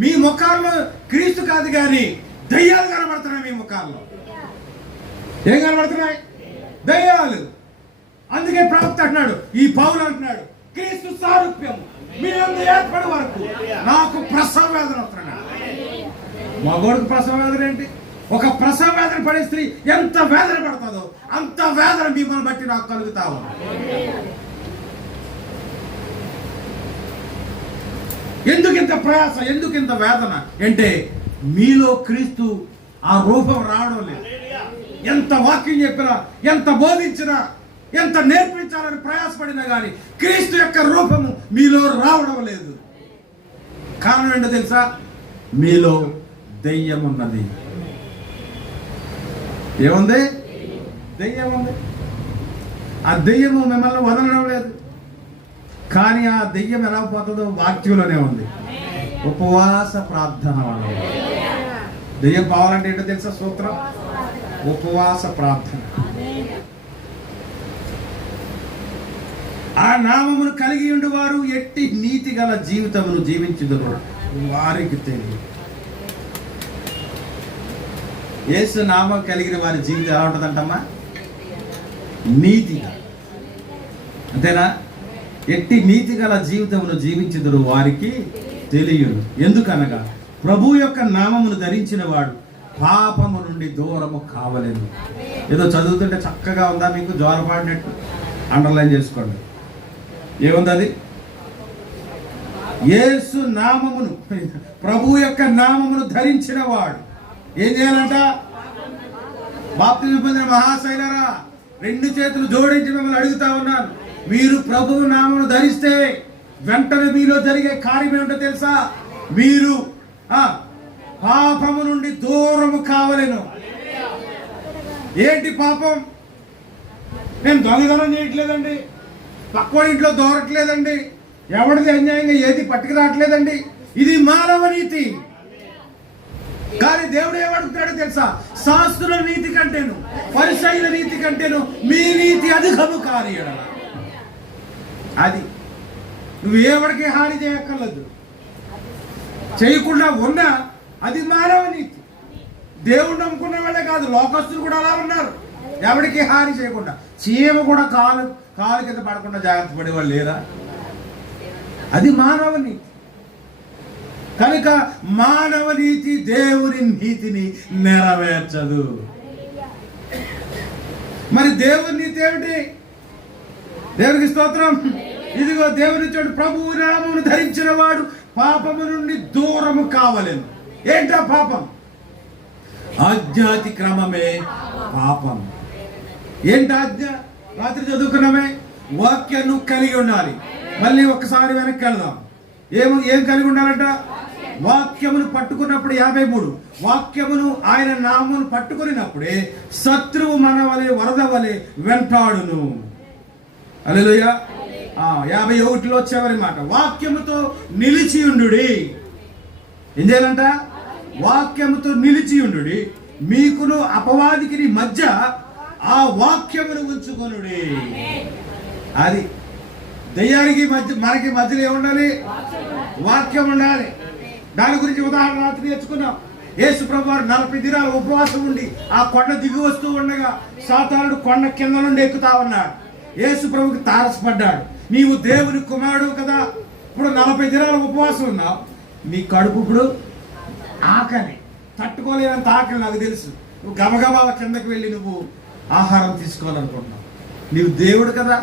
మీ ముఖాల్లో క్రీస్తు కాదు కానీ దయ్యాలు కనబడుతున్నాయి. మీ ముఖాల్లో ఏం కనబడుతున్నాయి? దయ్యాలు. అందుకే ప్రవక్త అంటున్నాడు, ఈ పౌలు అంటున్నాడు, క్రీస్తు సారూప్యం మీ యందు ఏర్పడే వరకు నాకు ప్రసవ వేదన వస్తున్నాడు. మగోడికి ప్రసవ వేదన ఏంటి? ఒక ప్రసవ వేదన పడే స్త్రీ ఎంత వేదన పడుతుందో అంత వేదన మిమ్మల్ని బట్టి నాకు కలుగుతా ఉంది. ఎందుకు ఇంత ప్రయాస, ఎందుకు ఇంత వేదన అంటే మీలో క్రీస్తు ఆ రూపం రావడం లేదు. ఎంత వాక్యం చెప్పినా, ఎంత బోధించినా, ఎంత నేర్పించాలని ప్రయాసపడినా కానీ క్రీస్తు యొక్క రూపము మీలో రావడం లేదు. కారణం ఏంటో తెలుసా? మీలో దెయ్యం ఉన్నది. ఏముంది? దెయ్యం ఉంది. ఆ దెయ్యము మిమ్మల్ని వదలడం లేదు. కానీ ఆ దెయ్యం ఎలా పోతుందో వాక్యంలోనే ఉంది. ఉపవాస ప్రార్థన వల్ల దెయ్యం పోవాలంటే ఏంటో తెలుసా? సూత్రం ఉపవాస ప్రార్థన. ఆ నామమును కలిగి ఉండి వారు ఎట్టి నీతి గల జీవితమును జీవించుదురు వారికి తెలియదు. యేసు నామం కలిగిన వారి జీవితం ఎలా ఉంటుందంటమ్మా? నీతిగా. అంతేనా? ఎట్టి నీతి గల జీవితమును జీవించుదురు వారికి తెలియదు. ఎందుకనగా ప్రభు యొక్క నామమును ధరించిన వాడు పాపము నుండి దూరము కావలేదు. ఏదో చదువుతుంటే చక్కగా ఉందా మీకు? జోరపాడినట్టు అండర్లైన్ చేసుకోండి. ఏముంది అది? యేసు నామమును, ప్రభు యొక్క నామమును ధరించిన వాడు ఏం చేయాలంట? బాప్తిజం పొందిన మహాశైలరా, 2 చేతులు జోడించి మిమ్మల్ని అడుగుతా ఉన్నాను. మీరు ప్రభువు నామమును ధరిస్తే వెంటనే మీలో జరిగే కార్యం ఏమిటో తెలుసా? మీరు పాపము నుండి దూరము కావలేను. ఏంటి పాపం? నేను దొంగతనం చేయట్లేదండి, పక్కవాడి ఇంట్లో దూరట్లేదండి, ఎవరిది అన్యాయంగా ఏది పట్టుకు రావట్లేదండి. ఇది మానవ నీతి. కానీ దేవుడు ఏమడుగుతాడో తెలుసా? శాస్త్రుల నీతి కంటేను, పరిసయ్యుల నీతి కంటేను మీ నీతి అధికము కాని యెడల. అది నువ్వు ఎవరికి హాని చేయక్కర్లేదు. చేయకుండా ఉన్నా అది మానవ నీతి. దేవుడు నమ్ముకున్న వాళ్ళే కాదు, లోకస్తులు కూడా అలా ఉన్నారు. ఎవరికి హాని చేయకుండా, చీమ కూడా కాలు కింద పడకుండా జాగ్రత్త పడేవాళ్ళు లేరా? అది మానవ నీతి. కనుక మానవ నీతి దేవుని నీతిని నెరవేర్చదు. మరి దేవుని నీతి ఏమిటి? దేవునికి స్తోత్రం. ఇదిగో దేవుని చోటు ప్రభువు నామమును ధరించిన వాడు పాపము నుండి దూరము కావలేను. ఏంటా పాపం? ఆజ్ఞాతిక్రమమే పాపం. ఏంటి ఆజ్ఞ? రాత్రి చదువుకున్నామే. వాక్యాన్ని కలిగి ఉండాలి. మళ్ళీ ఒక్కసారి వెనక్కి వెళ్దాం. ఏం కలిగి ఉండాలంట? వాక్యమును పట్టుకున్నప్పుడు 53 వాక్యమును ఆయన నామమును పట్టుకున్నప్పుడే శత్రువు మన వలె వరద వలె వెంటాడును. హల్లెలూయా. 51లో చివరి మాట, వాక్యముతో నిలిచియుండుడి. ఏం చేయాలంట? వాక్యముతో నిలిచియుండుడి. మీకును అపవాదికి మధ్య ఆ వాక్యమును ఉంచుకొనుడి. అది దయ్యానికి మధ్య, మనకి మధ్యలో ఏముండాలి? వాక్యం ఉండాలి. దాని గురించి ఉదాహరణ రాత్రి నేర్చుకున్నాం. యేసు ప్రభువారు 40 దినాలు ఉపవాసం ఉండి ఆ కొండ దిగి వస్తూ ఉండగా సాతానుడు కొండ కింద నుండి ఎక్కుతా ఉన్నాడు. యేసు ప్రభుకి తారసపడ్డాడు. నీవు దేవుని కుమారుడు కదా, ఇప్పుడు 40 దినాలు ఉపవాసం ఉన్నావు, నీ కడుపు ఇప్పుడు ఆకలి, తట్టుకోలేనంత ఆకలి నాకు తెలుసు. నువ్వు గబగబా కిందకి వెళ్ళి నువ్వు ఆహారం తీసుకోవాలనుకుంటున్నావు. నీవు దేవుడు కదా,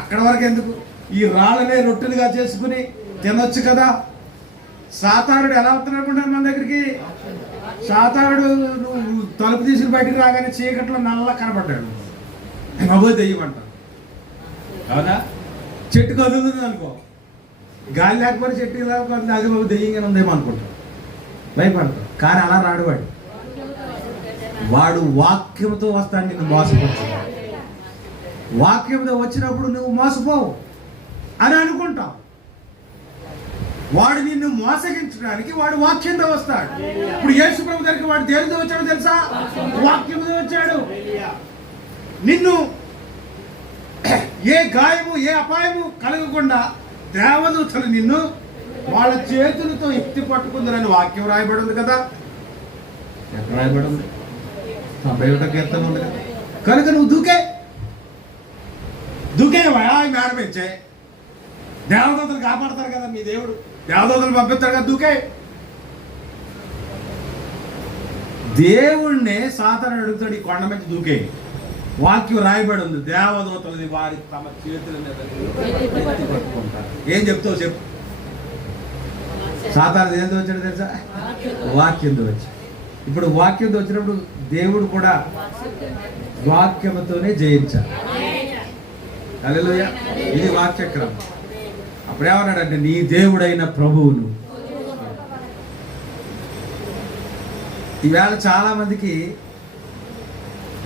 అక్కడ వరకు ఎందుకు? ఈ రాళ్ళనే రొట్టెలుగా చేసుకుని తినొచ్చు కదా. సాతానుడు ఎలా వస్తున్నాడు మన దగ్గరికి? సాతానుడు నువ్వు తలుపు తీసుకుని బయటికి రాగానే చీకట్లో నల్ల కనబడ్డాడు. బాబోయ్ దెయ్యమంట. అవునా? చెట్టు కదులుతుంది అనుకో, గాలి లేకపోతే చెట్టు ఇలా అది బాబు దెయ్యంగానే ఉందేమో అనుకుంటాం, భయపడతాం. కానీ అలా రాడు వాడు. వాడు వాక్యంతో వస్తాడు, నిన్ను మోసపడుతుంది. వాక్యంతో వచ్చినప్పుడు నువ్వు మోసపోవు అని అనుకుంటావు. వాడు నిన్ను మోసగించడానికి వాడు వాక్యంతో వస్తాడు. ఇప్పుడు యేసు ప్రభు దగ్గరికి వాడు దేనితో వచ్చాడో తెలుసా? వాక్యంతో వచ్చాడు. నిన్ను ఏ గాయము ఏ అపాయము కలగకుండా దేవదూతలు నిన్ను వాళ్ళ చేతులతో ఎత్తి పట్టుకుందరని వాక్యం రాయబడి ఉంది కదా. ఎక్కడ రాయబడి ఉంది? 91 కీర్తన ఉంది కదా. కనుక నువ్వు దూకే మేడం ఇచ్చే దేవదూతలు కాపాడతారు కదా, మీ దేవుడు దేవదూతలు పంపిస్తాడు కదా, దూకే. దేవుణ్ణే సాతానుడు అడుగుతాడు, ఈ కొండ మీద దూకే. వాక్యం రాయబడి ఉంది, దేవదూతలు వారి తమ చేతుల మీద ఎత్తి పట్టుకుంటారు. ఏం చెప్తావు చెప్పు? సాతానుడు ఏందో వచ్చాడు తెలుసా? వాక్యంతో వచ్చి. ఇప్పుడు వాక్యంతో వచ్చినప్పుడు దేవుడు కూడా వాక్యముతోనే జయించాలి. హల్లెలూయా. ఇది వాక్యక్రమం. అప్పుడేమన్నాడంటే, నీ దేవుడైన ప్రభువును. ఈవేళ చాలా మందికి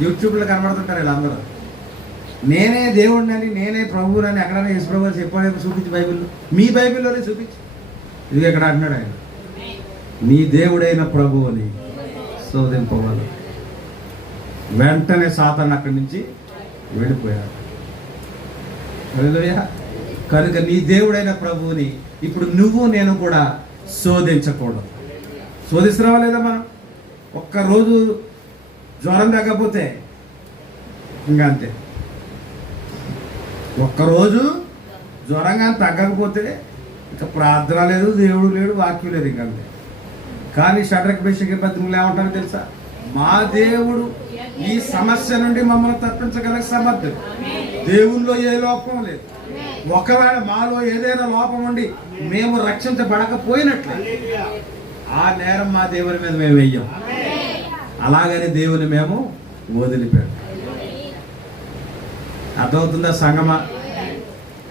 యూట్యూబ్లో కనబడుతుంటారు వీళ్ళందరూ. నేనే దేవుడిని అని, నేనే ప్రభువుని అని ఎక్కడైనా యేసు ప్రభు చెప్పాడేమో చూపించి బైబిల్లో. మీ బైబిల్లోనే చూపించి. ఇది ఎక్కడ అంటున్నాడు ఆయన, నీ దేవుడైన ప్రభువుని శోధింపవాలి. వెంటనే సాతాను అక్కడి నుంచి వెళ్ళిపోయాడు. హల్లెలూయా. కనుక నీ దేవుడైన ప్రభువుని ఇప్పుడు నువ్వు నేను కూడా శోధించకూడదు. శోధిస్తున్నావా లేదా? మనం ఒక్కరోజు జ్వరం తగ్గకపోతే ఇంకా అంతే. ఒక్కరోజు జ్వరంగా తగ్గకపోతే ఇంకా ప్రార్థన లేదు, దేవుడు లేడు, వాక్యం లేదు, ఇంకా అంతే. కానీ షడ్రక్ మేషక్ అబేద్నెగోలు ఏమంటారో తెలుసా? మా దేవుడు ఈ సమస్య నుండి మమ్మల్ని తప్పించగల సమర్థుడు. దేవుల్లో ఏ లోపం లేదు. ఒకవేళ మాలో ఏదైనా లోపం ఉండి మేము రక్షించబడకపోయినట్లే ఆ నేరం మా దేవుని మీద మేము వెయ్యం. అలాగని దేవుని మేము వదిలిపెట్టాం. అర్థమవుతుందా సంగమా?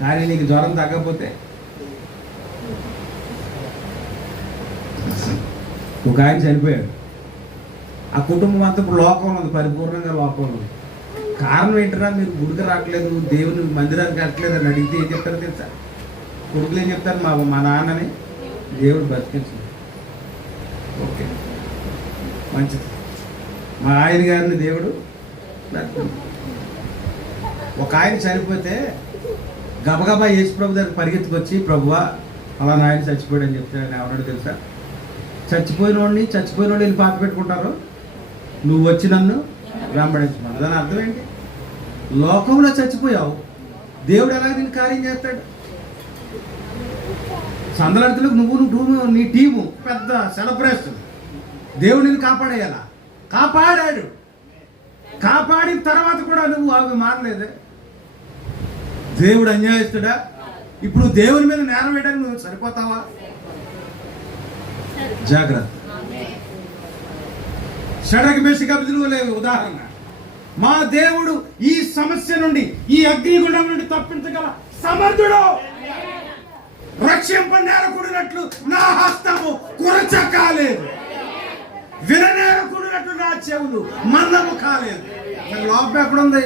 కానీ నీకు జ్వరం తగ్గకపోతే, ఒక ఆయన చనిపోయాడు, ఆ కుటుంబం అంతా ఇప్పుడు లోకంలో ఉంది, పరిపూర్ణంగా లోకంలో ఉంది. కారణం ఏంటరా? మీరు గుడికి రావట్లేదు, దేవుని మందిరానికి రావట్లేదు అని అడిగితే ఏం చెప్తారో తెలుసా? కొడుకులు ఏం చెప్తారు? మా నాన్నని దేవుడు బతికించు. ఓకే, మంచిది. మా ఆయన గారిని దేవుడు బతికించు. ఒక ఆయన చనిపోతే గబగబా యేసు ప్రభు దగ్గర పరిగెత్తుకొచ్చి, ప్రభువా అలా నాయన చచ్చిపోయాడు అని చెప్తే ఆయన ఎవరో తెలుసా? చచ్చిపోయిన వాళ్ళు వెళ్ళి పాత పెట్టుకుంటారు. నువ్వు వచ్చి నన్ను వెంబడించమని. దాని అర్థం ఏంటి? లోకంలో చచ్చిపోయావు, దేవుడు ఎలాగ నేను కార్యం చేస్తాడు? సందలడుతులకు నువ్వు నీ టీము పెద్ద సెలబ్రేషన్. దేవుడు నిన్ను కాపాడేయాలా? కాపాడాడు. కాపాడిన తర్వాత కూడా నువ్వు అవి మారలేదే. దేవుడు అన్యాయస్తుడా? ఇప్పుడు దేవుని మీద నేరం వేయడానికి నువ్వు సరిపోతావా? జాగ్రత్త. షడ్రక్ మేషక్ అబేద్నెగోలే ఉదాహరణ. మా దేవుడు ఈ సమస్య నుండి, ఈ అగ్నిగుండం నుండి తప్పించగల సమర్థుడు. రక్షింపనేరకుడినట్లు నా హస్తము కురచ కాలేదు, విననేరకుడినట్లు నా చెవులు మందము కాలేదు. లోపం ఎక్కడుంది?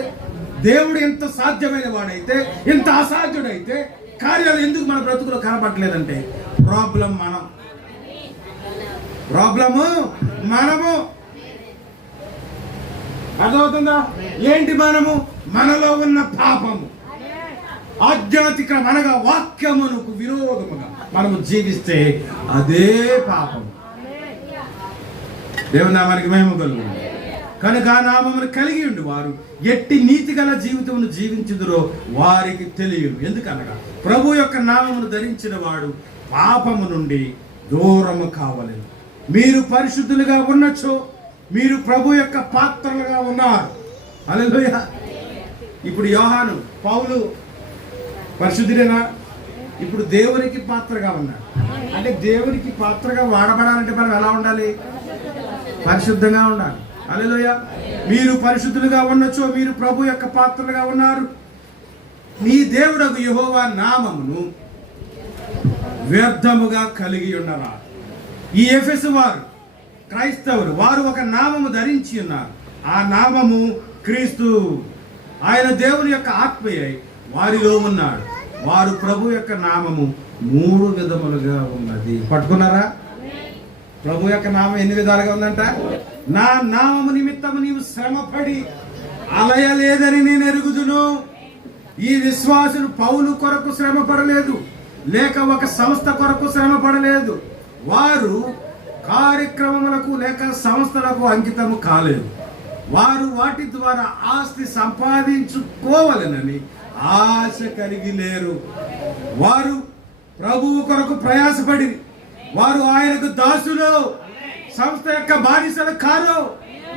దేవుడు ఎంత సాధ్యమైన వాడైతే, ఎంత అసాధ్యుడైతే కార్యాలు ఎందుకు మన బ్రతుకులో కనబడలేదంటే ప్రాబ్లము మనము. అర్థమవుతుందా? ఏంటి మనము? మనలో ఉన్న పాపము, ఆధ్యాత్మిక అనగా వాక్యమునకు విరోధముగా మనము జీవిస్తే అదే పాపం. దేవుని నామానికి మహిమ కలుగును. కనుక ఆ నామమును కలిగి ఉండి వారు ఎట్టి నీతి గల జీవితమును జీవించుదురో వారికి తెలియదు. ఎందుకనగా ప్రభు యొక్క నామమును ధరించిన వాడు పాపము నుండి దూరము కావలేదు. మీరు పరిశుద్ధులుగా ఉన్నచో మీరు ప్రభు యొక్క పాత్రలుగా ఉన్నారు. హల్లెలూయా. ఇప్పుడు యోహాను, పౌలు పరిశుద్ధులేనా? ఇప్పుడు దేవునికి పాత్రగా ఉన్నాడు. అంటే దేవునికి పాత్రగా వాడబడాలంటే మనం ఎలా ఉండాలి? పరిశుద్ధంగా ఉండాలి. హల్లెలూయా. మీరు పరిశుద్ధులుగా ఉన్నచో మీరు ప్రభు యొక్క పాత్రలుగా ఉన్నారు. నీ దేవుడగు యెహోవా నామమును వ్యర్థముగా కలిగి ఉన్నరా? ఈ ఎఫెసు వారు, క్రైస్తవులు, వారు ఒక నామము ధరించి ఉన్నారు. ఆ నామము క్రీస్తు. ఆయన దేవుని యొక్క ఆత్మయై వారిలో ఉన్నాడు. వారు ప్రభు యొక్క నామము 3 విధములుగా ఉన్నది. పట్టుకున్నారా? ప్రభు యొక్క నామం ఎన్ని విధాలుగా ఉందంట? నా నామము నిమిత్తము నీవు శ్రమపడి అలయలేదని నేను ఎరుగుదును. ఈ విశ్వాసులు పౌలు కొరకు శ్రమ పడలేదు, లేక ఒక సంస్థ కొరకు శ్రమ పడలేదు. వారు కార్యక్రమములకు లేక సంస్థలకు అంకితము కాలేదు. వారు వాటి ద్వారా ఆస్తి సంపాదించుకోవాలనని ఆశ కలిగి లేరు. వారు ప్రభువు కొరకు ప్రయాసపడి వారు ఆయనకు దాసులు, సంస్థ యొక్క బానిసలు కారు.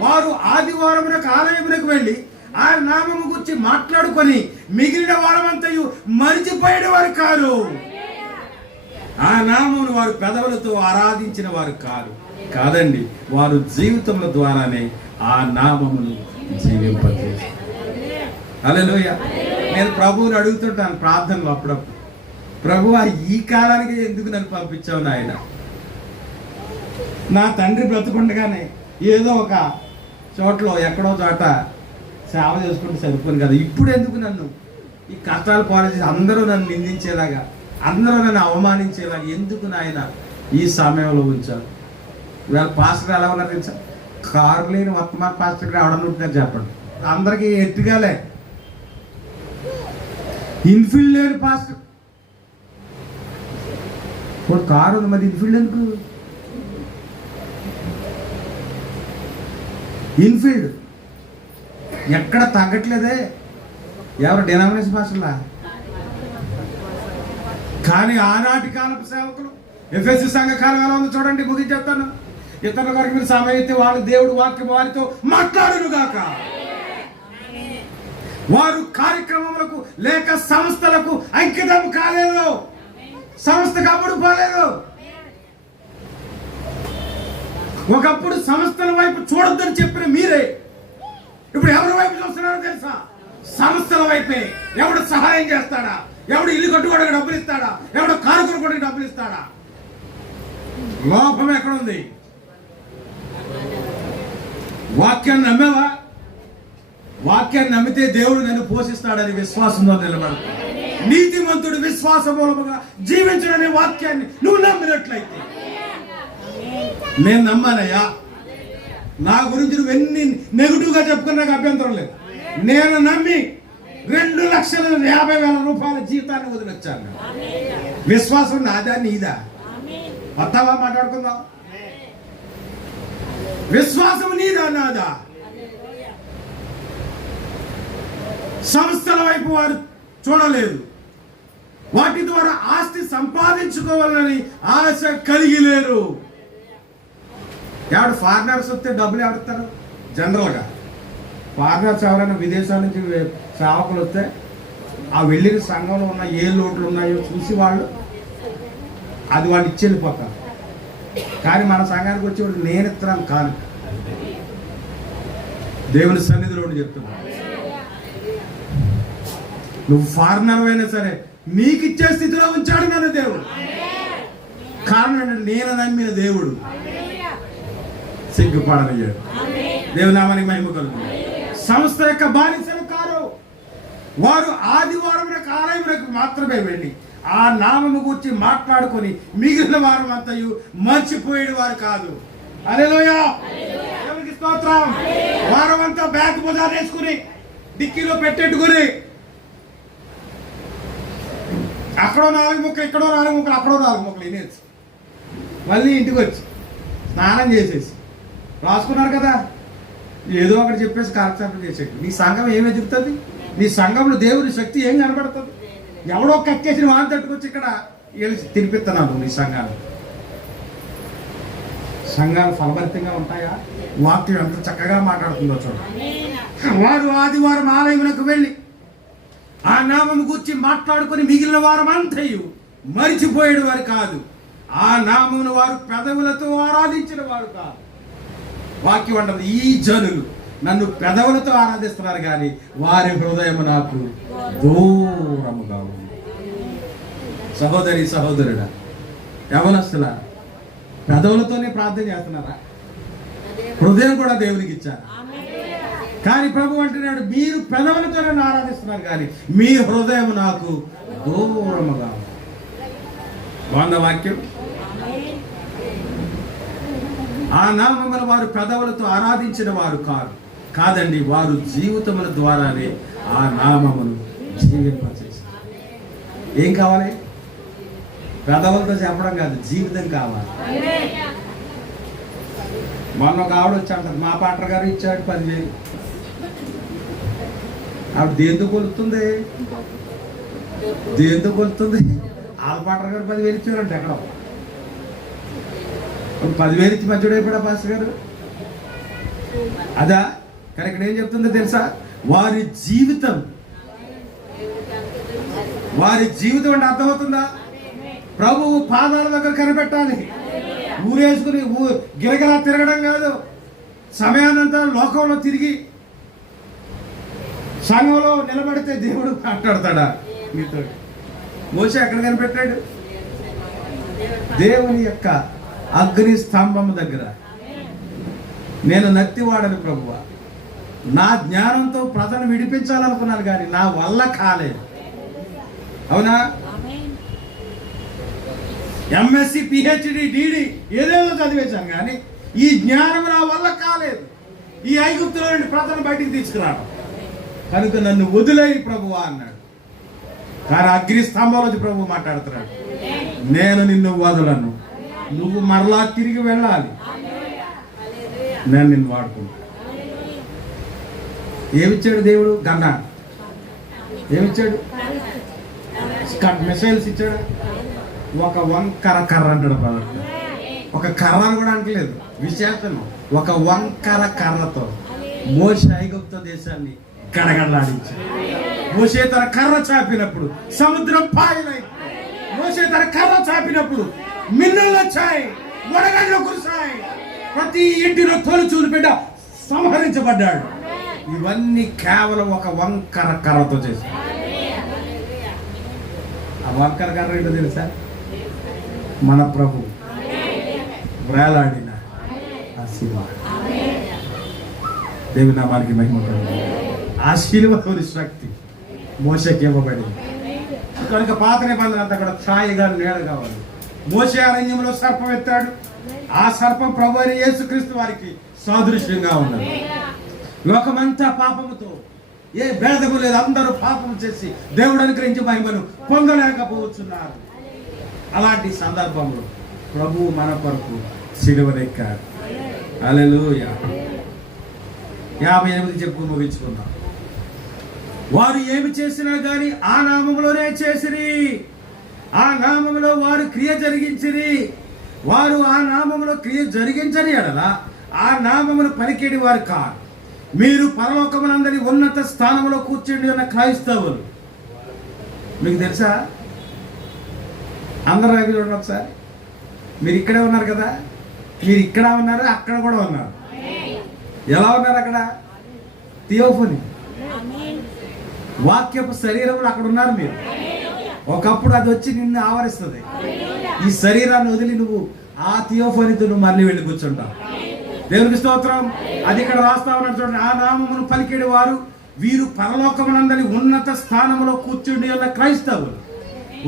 వారు ఆదివారమునకు ఆలయమునకు వెళ్ళి ఆయన నామము గురించి మాట్లాడుకొని మిగిలిన వారమంతయు మరిచిపోయిన వారు కారు. ఆ నామమును వారు పెదవులతో ఆరాధించిన వారు కాదండి. వారు జీవితముల ద్వారానే ఆ నామమును జీవింపజేస్తారు. హల్లెలూయా. నేను ప్రభువుని అడుగుతుంటాను ప్రార్థనలో అప్పుడప్పుడు, ప్రభువా ఈ కాలానికి ఎందుకు నన్ను పంపించావు నాయన? నా తండ్రి బ్రతుకుండగానే ఏదో ఒక చోట్లో ఎక్కడో చోట సేవ చేసుకుంటూ సరిపోను కదా, ఇప్పుడు ఎందుకు నన్ను ఈ కష్టాలు పాలచేసి అందరూ నన్ను నిందించేలాగా, అందరూ నన్ను అవమానించేలాగా ఎందుకు నాయన ఈ సమయంలో ఉంచారు? ఇవాళ పాస్టర్ ఎలా ఉన్నారు తెలుసా? కారు లేని వర్తమాన పాస్టర్కి రావడం ఉంటుందని చెప్పండి. అందరికీ ఎట్టుగాలే. ఇన్ఫీల్డ్ లేని పాస్టర్, ఇప్పుడు కారు ఉంది, మరి ఇన్ఫీల్డ్ ఎందుకు? ఇన్ఫీల్డ్ ఎక్కడ తగ్గట్లేదే. ఎవరు డినామినేషన్ పాస్టర్లా? కానీ ఆనాటి కాలపు సేవకులు, ఎఫెసు సంఘ కాలం ఎలా ఉందో చూడండి, ముగించేస్తాను. ఇతరుల వరకు మీరు సమయం అయితే వాళ్ళు దేవుడు వాక్యం వారితో మాట్లాడును గాక. వారు కార్యక్రమములకు లేక సంస్థలకు అంకితం కాలేదు, సంస్థకు అప్పుడు పోలేదు. ఒకప్పుడు సంస్థల వైపు చూడొద్దని చెప్పిన మీరే ఇప్పుడు ఎవరి వైపు చూస్తున్నారో తెలుసా? సంస్థల వైపే. ఎవడు సహాయం చేస్తాడా? ఎవడు ఇల్లు కట్టుకోవడానికి డబ్బులు ఇస్తాడా? ఎవడు కారు కొనుక్కోవడానికి డబ్బులు ఇస్తాడా? లోపం ఎక్కడుంది? వాక్యాన్ని నమ్మేవా? వాక్యాన్ని నమ్మితే దేవుడు నన్ను పోషిస్తాడని విశ్వాసంలో నిలబడు. నీతిమంతుడు విశ్వాస మూలముగా జీవించడనే వాక్యాన్ని నువ్వు నమ్మినట్లయితే, నేను నమ్మానయ్యా, నా గురించి నువ్వు ఎన్ని నెగిటివ్ గా చెప్పుకున్నా నాకు అభ్యంతరం లేదు. నేను నమ్మి 2,50,000 రూపాయల జీవితాన్ని వదిలొచ్చాను. విశ్వాసం నాదా నీదా? వస్తావా? మాట్లాడుకుందాం. విశ్వాసం నీదా నాదా? సంస్థల వైపు వారు చూడలేదు. వాటి ద్వారా ఆస్తి సంపాదించుకోవాలని ఆశ కలిగి లేరు. ఎవడు ఫారినర్స్ వస్తే డబ్బులు ఎవడతారు? జనరల్గా ఫారినర్స్ ఎవరైనా విదేశాల నుంచి సేవకులు వస్తే ఆ వెళ్ళిన సంఘంలో ఉన్న ఏ లోట్లు ఉన్నాయో చూసి వాళ్ళు అది వాళ్ళు ఇచ్చి వెళ్ళిపోతారు. కానీ మన సంఘానికి వచ్చేవాడు నేను ఇస్తున్నాను కాను. దేవుని సన్నిధిలో చెప్తున్నాను, నువ్వు ఫారినర్ అయినా సరే నీకు ఇచ్చే స్థితిలో ఉంచాడు నన్ను దేవుడు. కారణం ఏంటంటే నేను నమ్మిన దేవుడు సిగ్గుపడనయ్యాడు. దేవుని నామానికి మహిమ కలుగుతుంది. సంస్థ యొక్క బానిసలు కారు. వారు ఆదివారం ఆలయములకు మాత్రమే వెళ్ళి ఆ నామము గురించి మాట్లాడుకొని మిగిలిన వారం అంతయు మర్చిపోయేది వారు కాదు. హల్లెలూయా, దేవునికి స్తోత్రం. వారం అంతా బ్యాగ్ బజార్ వేసుకుని డిక్కీలో పెట్టెట్టుకుని అక్కడో 4 ముక్కలు, ఇక్కడో 4 ముక్కలు, అక్కడో 4 ముక్కలు వినేసి మళ్ళీ ఇంటికి వచ్చి స్నానం చేసేసి రాసుకున్నారు కదా, ఏదో ఒకటి చెప్పేసి కాలక్షేపం చేసేది. నీ సంఘం ఏమి ఎదుగుతుంది? నీ సంఘంలో దేవుని శక్తి ఏం కనబడుతుంది? ఎవడో కక్కేసి వాన్ తట్టుకొచ్చి ఇక్కడ తినిపిస్తున్నాను. నీ సంఘాలు ఫలభరితంగా ఉంటాయా? వాక్యం ఎంత చక్కగా మాట్లాడుతుందో చూడండి. వారు ఆదివారం ఆలయమునకు వెళ్ళి ఆ నామము గూర్చి మాట్లాడుకొని మిగిలిన వారం అంతయు మరిచిపోయేడు వారు కాదు. ఆ నామమును వారు పెదవులతో ఆరాధించిన వారు కాదు. వాక్యం అంటుంది, ఈ జనులు నన్ను పెదవులతో ఆరాధిస్తున్నారు కానీ వారి హృదయం నాకు దూరముగా ఉంది. సహోదరి సహోదరుడా, యవనస్తుల పెదవులతోనే ప్రార్థన చేస్తున్నారా? హృదయం కూడా దేవునికి ఇచ్చారు. కానీ ప్రభు అంటున్నాడు, మీరు పెదవులతో నన్ను ఆరాధిస్తున్నారు కానీ మీ హృదయం నాకు దూరముగా ఉంది. బాగుందా వాక్యం? ఆ నామమును వారు పెదవులతో ఆరాధించిన వారు కాదండి, వారు జీవితముల ద్వారానే ఆ నామమును జీవింపచేశారు. ఏం కావాలి? పెదవులతో చెప్పడం కాదు, జీవితం కావాలి. మొన్న ఒక ఆవిడ వచ్చి మా పాటర్ గారు ఇచ్చాడు 10,000. ఆవిడ దేంతో కొలుస్తుంది? ఆల పాటర్ గారు 10,000 ఇచ్చారంటే ఎక్కడ 10,000 ఇచ్చి మంచుడు అయిపోయా పాస్టర్ గారు? అదా? కానీ ఇక్కడ ఏం చెప్తుందో తెలుసా? వారి జీవితం అంటే అర్థమవుతుందా? ప్రభువు పాదాల దగ్గర కనిపెట్టాలి. ఊరేసుకుని గిరగిలా తిరగడం కాదు. సమయానంతా లోకంలో తిరిగి సంఘంలో నిలబడితే దేవుడు మాట్లాడతాడా మీతో? మోషే ఎక్కడ కనిపెట్టాడు? దేవుని యొక్క అగ్ని స్తంభము దగ్గర. నేను నత్తివాడని ప్రభువా, నా జ్ఞానంతో ప్రజలను విడిపించాలనుకున్నాను కానీ నా వల్ల కాలేదు. అవునా? ఎంఎస్సి, పిహెచ్డి, డిడి ఏదేదో చదివేశాను కానీ ఈ జ్ఞానం నా వల్ల కాలేదు. ఈ ఐగుప్తులో నుండి ప్రజలను బయటికి తీసుకురావడం. కనుక నన్ను వదిలేయి ప్రభువా అన్నాడు. కానీ అగ్ని స్తంభంలో ప్రభు మాట్లాడుతున్నాడు, నేను నిన్ను వదలను, నువ్వు మరలా తిరిగి వెళ్ళాలి, నేను నిన్ను వాడుకుంటా. ఏమిచ్చాడు దేవుడు? గన్న. ఏమిచ్చాడు? మిసైల్స్ ఇచ్చాడు. ఒక వంకర కర్ర అంటాడు బ్రదర్. ఒక కర్రను కూడా అంటలేదు, విశేషం ఒక వంకర కర్రతో మోషే ఐగుప్తు దేశాన్ని గడగడలాడించాడు. మోషే తన కర్ర చాపినప్పుడు సముద్రం పాయలై, మోషే తన కర్ర చాపినప్పుడు మిన్నులు వచ్చాయి, వడగళ్ళు కురిశాయి, ప్రతి ఇంటిలో తొలిచూలు బిడ్డ సంహరించబడ్డాడు. ఇవన్నీ కేవలం ఒక వంకర కర్రతో చేశాడు. ఆ వంకర కర్ర ఏంటో తెలుసా? మన ప్రభు వేలాడిన ఆ శిలువ. దేవుని నామానికి మహిమ కలుగును. ఆ శిలువలోని శక్తి మోషేకి ఇవ్వబడింది. కనుక పాత నిబంధన అంతా కూడా ఛాయగా నీడ కావాలి. మోషే అరణ్యంలో సర్పం ఎత్తాడు. ఆ సర్పం ప్రభు అయిన యేసుక్రీస్తు వారికి సాదృశ్యంగా ఉన్నది. లోకమంతా పాపముతో ఏ భేదము లేదు, అందరూ పాపం చేసి దేవుడు అనుగ్రహించి మహిమను పొందలేకపోతున్నారు. అలాంటి సందర్భంలో ప్రభువు మన కొరకు సిలువనెక్కాడు. హల్లెలూయా. 58 చెప్పుకుని ముగించుకుందాం. వారు ఏమి చేసినా గాని ఆ నామములోనే చేసిరి, ఆ నామములో వారు క్రియ జరిగించిరి. వారు ఆ నామములో క్రియ జరిగించని ఎడల ఆ నామమును పలికేడి వారు కాదు. మీరు పరలోకమునందరి ఉన్నత స్థానంలో కూర్చుండి ఉన్న క్రైస్తవులు. మీకు తెలుసా? అందరూ అవి చూడండి ఒకసారి. మీరు ఇక్కడే ఉన్నారు కదా, మీరు ఇక్కడ ఉన్నారు, అక్కడ కూడా ఉన్నారు. ఎలా ఉన్నారు? అక్కడ థియోఫనీ, వాక్యపు శరీరంలో అక్కడ ఉన్నారు మీరు. ఒకప్పుడు అది వచ్చి నిన్ను ఆవరిస్తుంది. ఈ శరీరాన్ని వదిలి నువ్వు ఆ థియోఫనీతో నువ్వు మళ్ళీ వెళ్ళి కూర్చుంటావు. దేవునికి స్తోత్రం. అది ఇక్కడ రాస్తా ఉన్నాడు చూడండి. ఆ నామమును పలికేడు వారు వీరు పరలోకమునందరి ఉన్నత స్థానంలో కూర్చుండి ఉన్న క్రైస్తవులు.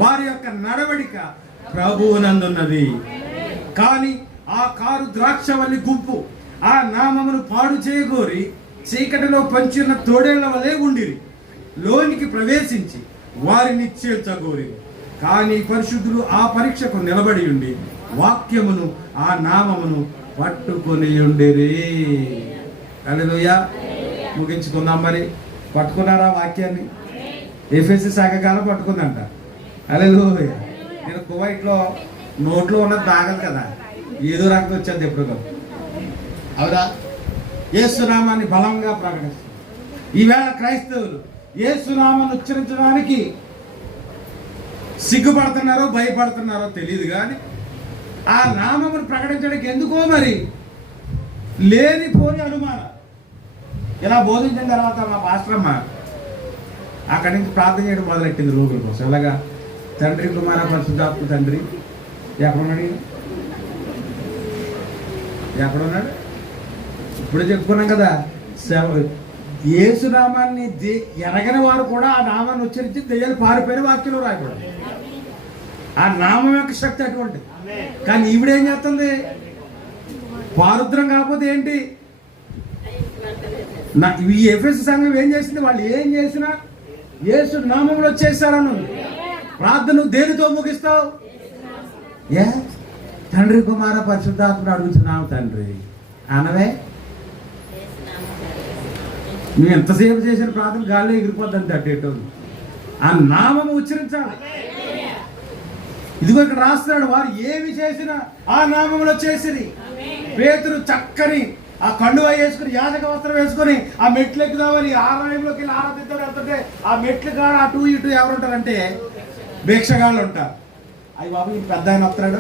వారి యొక్క నడవడిక ప్రభువునందున్నది. కానీ ఆ కారు ద్రాక్షవల్లి గుంపు ఆ నామమును పాడు చేయగోరి చీకటిలో పంచి ఉన్న తోడేళ్ల వలె ఉండిరి. లోనికి ప్రవేశించి వారిని చేర్చగోరి. కానీ పరిశుద్ధులు ఆ పరీక్షకు నిలబడి ఉండి వాక్యమును ఆ నామమును పట్టుకొని ఉండిరి. హల్లెలూయా. ముగించుకుందాం. మరి పట్టుకున్నారా వాక్యాన్ని? ఎఫెసీ శాఖకాలం పట్టుకుందంట. హల్లెలూయా. నేను కువైట్లో నోట్లో ఉన్నది తాగదు కదా, ఏదో రకంగా వచ్చేది ఎప్పుడు. అవునా? యేసునామాన్ని బలంగా ప్రకటిస్తుంది. ఈవేళ క్రైస్తవులు యేసునామాన్ని ఉచ్చరించడానికి సిగ్గుపడుతున్నారో భయపడుతున్నారో తెలియదు, కానీ ఆ నామమును ప్రకటించడానికి ఎందుకో మరి లేనిపోని అనుమానం. ఇలా బోధించిన తర్వాత మా పాస్టరమ్మ అక్కడి నుంచి ప్రార్థన చేయడం మొదలెట్టింది రోగుల కోసం. ఇలాగా తండ్రి కుమార పరిశుద్ధాత్మ తండ్రి ఎక్కడున్నాడు? ఎక్కడున్నాడు? ఇప్పుడు చెప్పుకున్నాం కదా, యేసునామాన్ని ఎరగని వారు కూడా ఆ నామాన్ని ఉచ్చరించి దెయ్యాలు పారిపోయిన వాక్యంలో రాయకూడదు. ఆ నామం యొక్క శక్తి అటువంటిది. కానీ ఈవిడేం చేస్తుంది? పారుద్రం కాకపోతే ఏంటి? ఈ ఎఫెసీ సంఘం ఏం చేసింది? వాళ్ళు ఏం చేసినా యేసు నామంలో చేశారను. ప్రార్థన దేనితో ముగిస్తావు? తండ్రి కుమార పరిశుద్ధాత్మను అడుగుతున్నావు తండ్రి అనవే. నువ్వు ఎంతసేపు చేసిన ప్రార్థన గాల్లో ఎగిరిపోద్దని తట్టేటో ఆ నామము ఉచ్చరించాలి. ఇదిగో ఇక్కడ రాస్తున్నాడు, వారు ఏమి చేసినా ఆ నామంలో చేసిరి. పేతురు చక్కని ఆ కండువా వేసుకుని యాజక వస్త్రం వేసుకొని ఆ మెట్లు ఎక్కుదామని ఆలయంలోకి వెళ్ళి ఆరాధిద్దాం వెళ్తుంటే ఆ మెట్లు కాడ అటు ఇటు ఎవరుంటారంటే భిక్షగాళ్ళు ఉంటారు. అవి బాబు ఈ పెద్ద ఆయన వస్తాడు,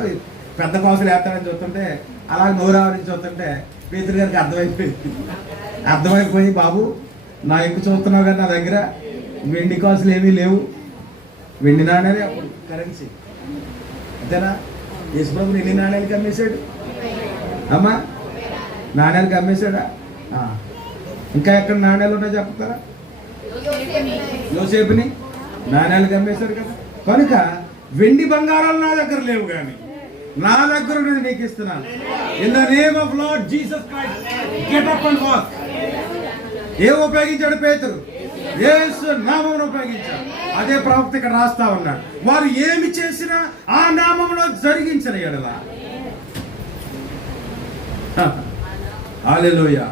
పెద్ద కాసులు వేస్తాడని చూస్తుంటే అలా నోరావరించి చూస్తుంటే పేతురు గారికి అర్థమైపోయి బాబు నా ఎక్కువ చూస్తున్నావు కానీ నా దగ్గర వెండి కాసులు ఏమీ లేవు, వెండి నాణ్యాలే అప్పుడు కరెన్సీ. అంతేనా? యేసుప్రభుని ఎన్ని నాణ్యాలకి అమ్మేశాడు అమ్మా? నాణ్యాలకి అమ్మేశాడా? ఇంకా ఎక్కడ నాణ్యాలు ఉన్నాయో చెప్తారా? యోసేపుని నాణ్యాలకి అమ్మేశాడు కదా. కనుక వెండి బంగారాలు నా దగ్గర లేవు, కానీ నా దగ్గర ఉన్నది నీకు ఇస్తున్నాను. In the name of lord Jesus Christ get up and walk. ఏం ఉపయోగించాడు పేతురు? యేసు నామమును ఉపయోగించాడు. అదే ప్రవక్త ఇక్కడ రాస్తా ఉన్నాడు. వారు ఏమి చేసినా ఆ నామములో జరిగించిన ఎడల. హల్లెలూయా.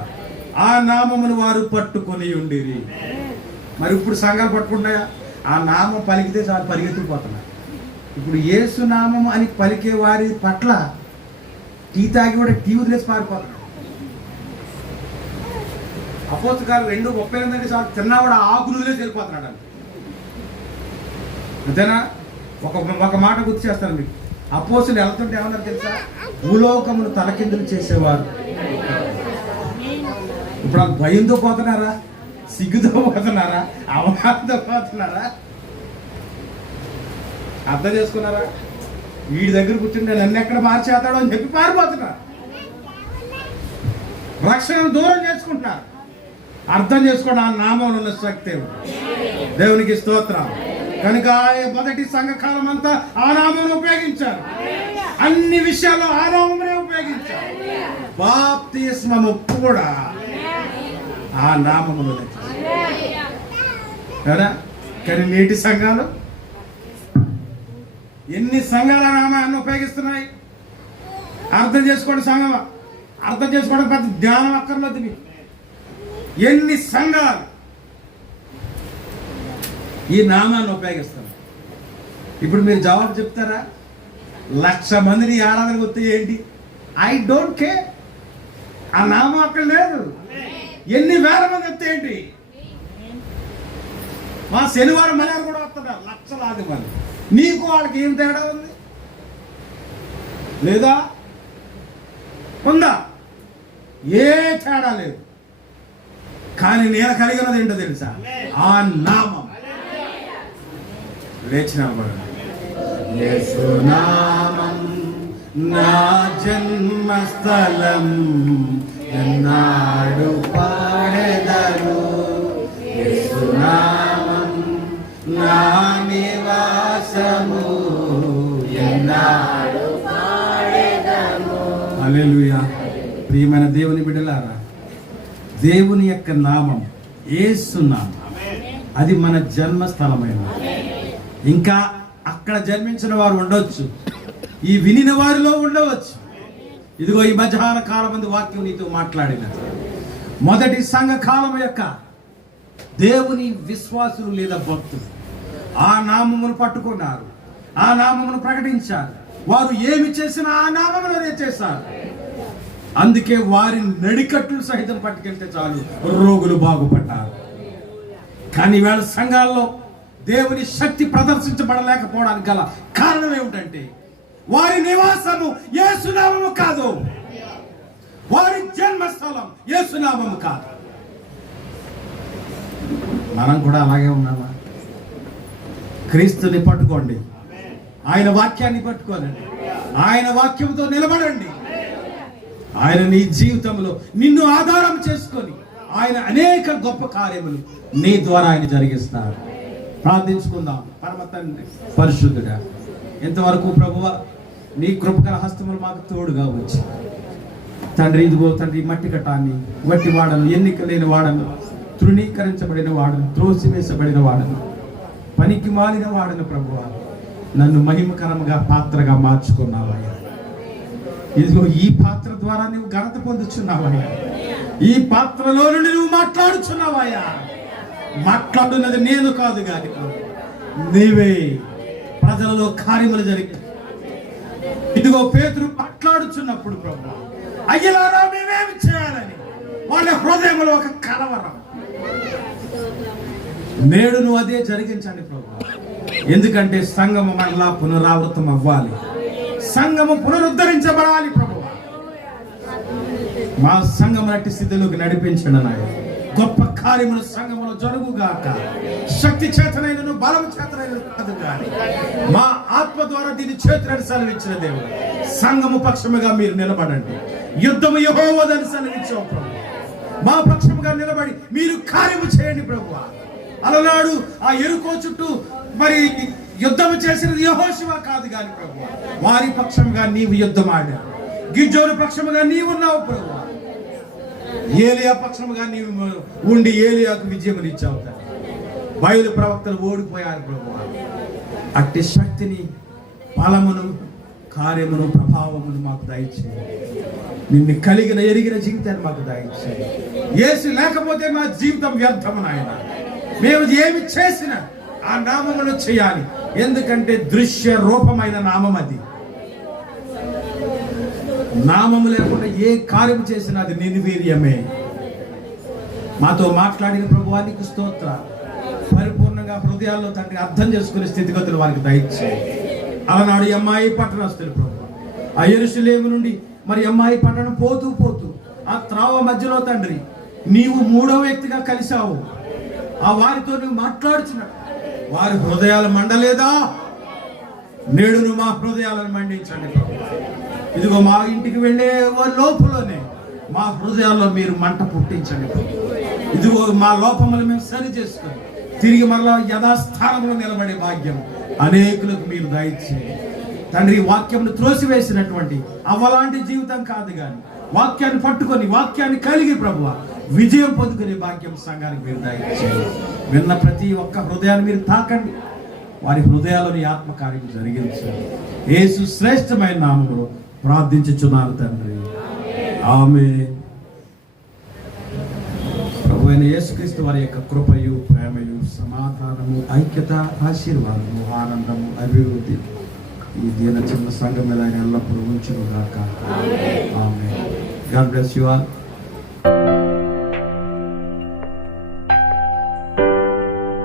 ఆ నామమును వారు పట్టుకొని ఉండిరి. మరి ఇప్పుడు సంఘాలు పట్టుకుంటాయా? ఆ నామం పలికితే చాలు పరిగెత్తిపోతున్నాయి. ఇప్పుడు యేసు నామము అని పలికే వారి పట్ల టీ తాగి కూడా టీ వదిలేసి పారిపోతున్నాడు. అపోస్తకాలు 2:38 సార్లు తిన్నావాడు ఆకులు వదిలేసి వెళ్ళిపోతున్నాడు అని. అంతేనా? ఒక మాట గుర్తు చేస్తాను మీకు. అపోస్తులు వెళ్తుంటే ఏమన్నారు తెలుసా? భూలోకమును తలకిందులు చేసేవారు. ఇప్పుడు వాళ్ళు భయంతో పోతున్నారా? సిగ్గుతో పోతున్నారా? అవమానంతో పోతున్నారా? అర్థం చేసుకున్నారా? వీడి దగ్గర కూర్చుంటే నన్ను ఎక్కడ మార్చేస్తాడో అని చెప్పి పారిపోతున్నారు. రక్షణ దూరం చేసుకుంటున్నారు. అర్థం చేసుకోండి, ఆ నామంలో ఉన్న శక్తి. దేవునికి స్తోత్రం. కనుక మొదటి సంఘకాలం అంతా ఆ నామమును ఉపయోగించారు. అన్ని విషయాల్లో ఆ నామమునే ఉపయోగించారు. బాప్తిస్మము కూడా ఆ నామమును కదా. కానీ నేటి సంఘాలు ఎన్ని సంఘాల నామాన్ని ఉపయోగిస్తున్నాయి? అర్థం చేసుకోండి సంఘమా. అర్థం చేసుకోవడం పెద్ద ధ్యానం అక్కర్లేదు. ఎన్ని సంఘాలు ఈ నామాన్ని ఉపయోగిస్తారు. ఇప్పుడు మీరు జవాబు చెప్తారా? 1,00,000 మందిని ఆరాధనకు వస్తే ఏంటి? I don't care. ఆ నామం అక్కడ లేదు. ఎన్ని వేల మంది వస్తే ఏంటి? మా శనివారం మలయాలు కూడా వస్తున్నారు లక్షలాది మంది. నీకు వాళ్ళకి ఏం తేడా ఉంది? లేదా ఉందా? ఏ తేడా లేదు. కానీ నేను కలిగినది ఏంటో తెలుసా? ఆ నామం. లేచిన యేసు నామం నా జన్మస్థలం, ఎన్నాడు పాడెదను. యేసు నామం నా నివాసము, ఎన్నాడు పాడెదను. హల్లెలూయా. ప్రియమైన దేవుని బిడ్డలారా, దేవుని యొక్క నామం యేసు నామం, అది మన జన్మస్థలమైన. ఇంకా అక్కడ జన్మించిన వారు ఉండవచ్చు, ఈ వినిన వారిలో ఉండవచ్చు. ఇదిగో ఈ మధ్యాహ్న కాలం మంది వాక్యం నీతో మాట్లాడిన మొదటి సంఘ కాలం యొక్క దేవుని విశ్వాసులు లేదా భక్తులు ఆ నామమును పట్టుకున్నారు, ఆ నామమును ప్రకటించారు. వారు ఏమి చేసినా ఆ నామమును చేశారు. అందుకే వారి నడికట్లు సహితం పట్టుకెళ్తే చాలు రోగులు బాగుపడ్డారు. కానీ వీళ్ళ సంఘాల్లో దేవుని శక్తి ప్రదర్శించబడలేకపోవడానికి గల కారణం ఏమిటంటే వారి నివాసము యేసునామము కాదు, వారి జన్మస్థలం యేసునామము కాదు. మనం కూడా అలాగే ఉన్నామా? క్రీస్తుని పట్టుకోండి, ఆయన వాక్యాన్ని పట్టుకోనండి, ఆయన వాక్యంతో నిలబడండి. ఆయన నీ జీవితంలో నిన్ను ఆధారం చేసుకొని ఆయన అనేక గొప్ప కార్యములు నీ ద్వారా ఆయన జరిగిస్తారు. ప్రార్థించుకుందాం. పరమ తండ్రి పరిశుద్ధుడా, ఎంతవరకు ప్రభువా నీ కృపకర హస్తములు మాకు తోడుగా వచ్చి తండ్రి, ఇదిగో తండ్రి, మట్టి కట్టాన్ని, వట్టి వాడను, ఎన్నిక లేని వాడను, తృణీకరించబడిన వాడను, త్రోసివేసబడిన వాడను, పనికి మాలిన వాడను ప్రభువా, నన్ను మహిమకరంగా పాత్రగా మార్చుకున్నావయ్యా. ఇదిగో ఈ పాత్ర ద్వారా నువ్వు ఘనత పొందుచున్నావయ్యా. ఈ పాత్రలో నుండి నువ్వు మాట్లాడుచున్నావయ్యా. మాట్లాడున్నది నేను కాదు కానీ నీవే. ప్రజలలో కార్యములు జరిగి ఇదిగో పేతురు మాట్లాడుచున్నప్పుడు ప్రభు, అయ్యలారా మేమేమి చేయాలని వాళ్ళ హృదయంలో ఒక కలవరం. నేడు నువ్వు అదే జరిగించండి ప్రభు. ఎందుకంటే సంఘము మరలా పునరావృతం అవ్వాలి, సంఘము పునరుద్ధరించబడాలి ప్రభు. మా సంఘం నట్టి స్థితిలోకి నడిపించండి నాయన. గొప్ప కార్యములు సంఘములో జరుగుగాక. శక్తి చేతనైనను బలము చేతనైన కాదు కానీ మా ఆత్మ ద్వారా దీన్ని చేతులని సెలవిచ్చిన దేవుడు. సంఘము పక్షముగా మీరు నిలబడండి. యుద్ధము యెహోవాదని సెలవిచ్చావు ప్రభు. మా పక్షముగా నిలబడి మీరు కార్యము చేయండి ప్రభు. అలనాడు ఆ యెరికో చుట్టూ మరి యుద్ధము చేసినది యెహోషువ కాదు కానీ ప్రభు, వారి పక్షముగా నీవు యుద్ధం ఆడావు. గిద్యోను పక్షముగా నీవున్నావు ప్రభు. ఏలియా పక్షముగా నీవు ఉండి ఏలియాకు విజయములు ఇచ్చావు. బయలు ప్రవక్తలు ఓడిపోయారు ప్రభు. అట్టి శక్తిని, బలమును, కార్యమును, ప్రభావమును మాకు దయచేయి. నిన్ను కలిగిన ఎరిగిన జీవితాన్ని మాకు దయచేయి. యేసు లేకపోతే మా జీవితం వ్యర్థము నాయన. మేము ఏమి చేసినా ఆ నామమును చేయాలి. ఎందుకంటే దృశ్య రూపమైన నామం అది. నామము లేకుండా ఏ కార్యం చేసినా అది నిర్వీర్యమే. మాతో మాట్లాడిన ప్రభువానికి స్తోత్ర. పరిపూర్ణంగా హృదయాల్లో తండ్రి అర్థం చేసుకునే స్థితిగతులు వారికి దయచేయి. అలనాడు అమ్మాయి పట్టణస్తులు ప్రభు, ఆ యెరూషలేము నుండి మరి అమ్మాయి పట్టణం పోతూ పోతూ ఆ త్రావ మధ్యలో తండ్రి నీవు 3వ వ్యక్తిగా కలిశావు. ఆ వారితో నువ్వు మాట్లాడుచున్నట్టు వారి హృదయాలు మండలేదా? నేడు నువ్వు మా హృదయాలను మండించండి ప్రభు. ఇదిగో మా ఇంటికి వెళ్ళే లోపలనే మా హృదయాల్లో మీరు మంట పుట్టించండి. ఇదిగో మా లోపములు మేము సరి చేసుకొని తిరిగి మరలా యథాస్థానంలో నిలబడే భాగ్యం అనేకులకు మీరు దయచేయండి తండ్రి. వాక్యంను త్రోసివేసినటువంటి అవలాంటి జీవితం కాదు కానీ వాక్యాన్ని పట్టుకొని వాక్యాన్ని కలిగి ప్రభువ విజయం పొందుకునే భాగ్యం సంఘానికి మీరు దయచేయండి. విన్న ప్రతి ఒక్క హృదయాన్ని మీరు తాకండి. వారి హృదయాలని ఆత్మకార్యం జరిగించండి. యేసు శ్రేష్టమైన నామములో ప్రార్థించుచున్నాను తండ్రి. ఆమేన్. ప్రభువైన యేసుక్రీస్తు వారి యొక్క కృపయు, ప్రేమయు, సమాధానము, ఐక్యత, ఆశీర్వాదము, ఆనందము, అభివృద్ధి ఈ దీన చిన్న సంఘం మీద ఆయన ఎల్లప్పుడూ ఉంచును గాక. Amen. God bless you all.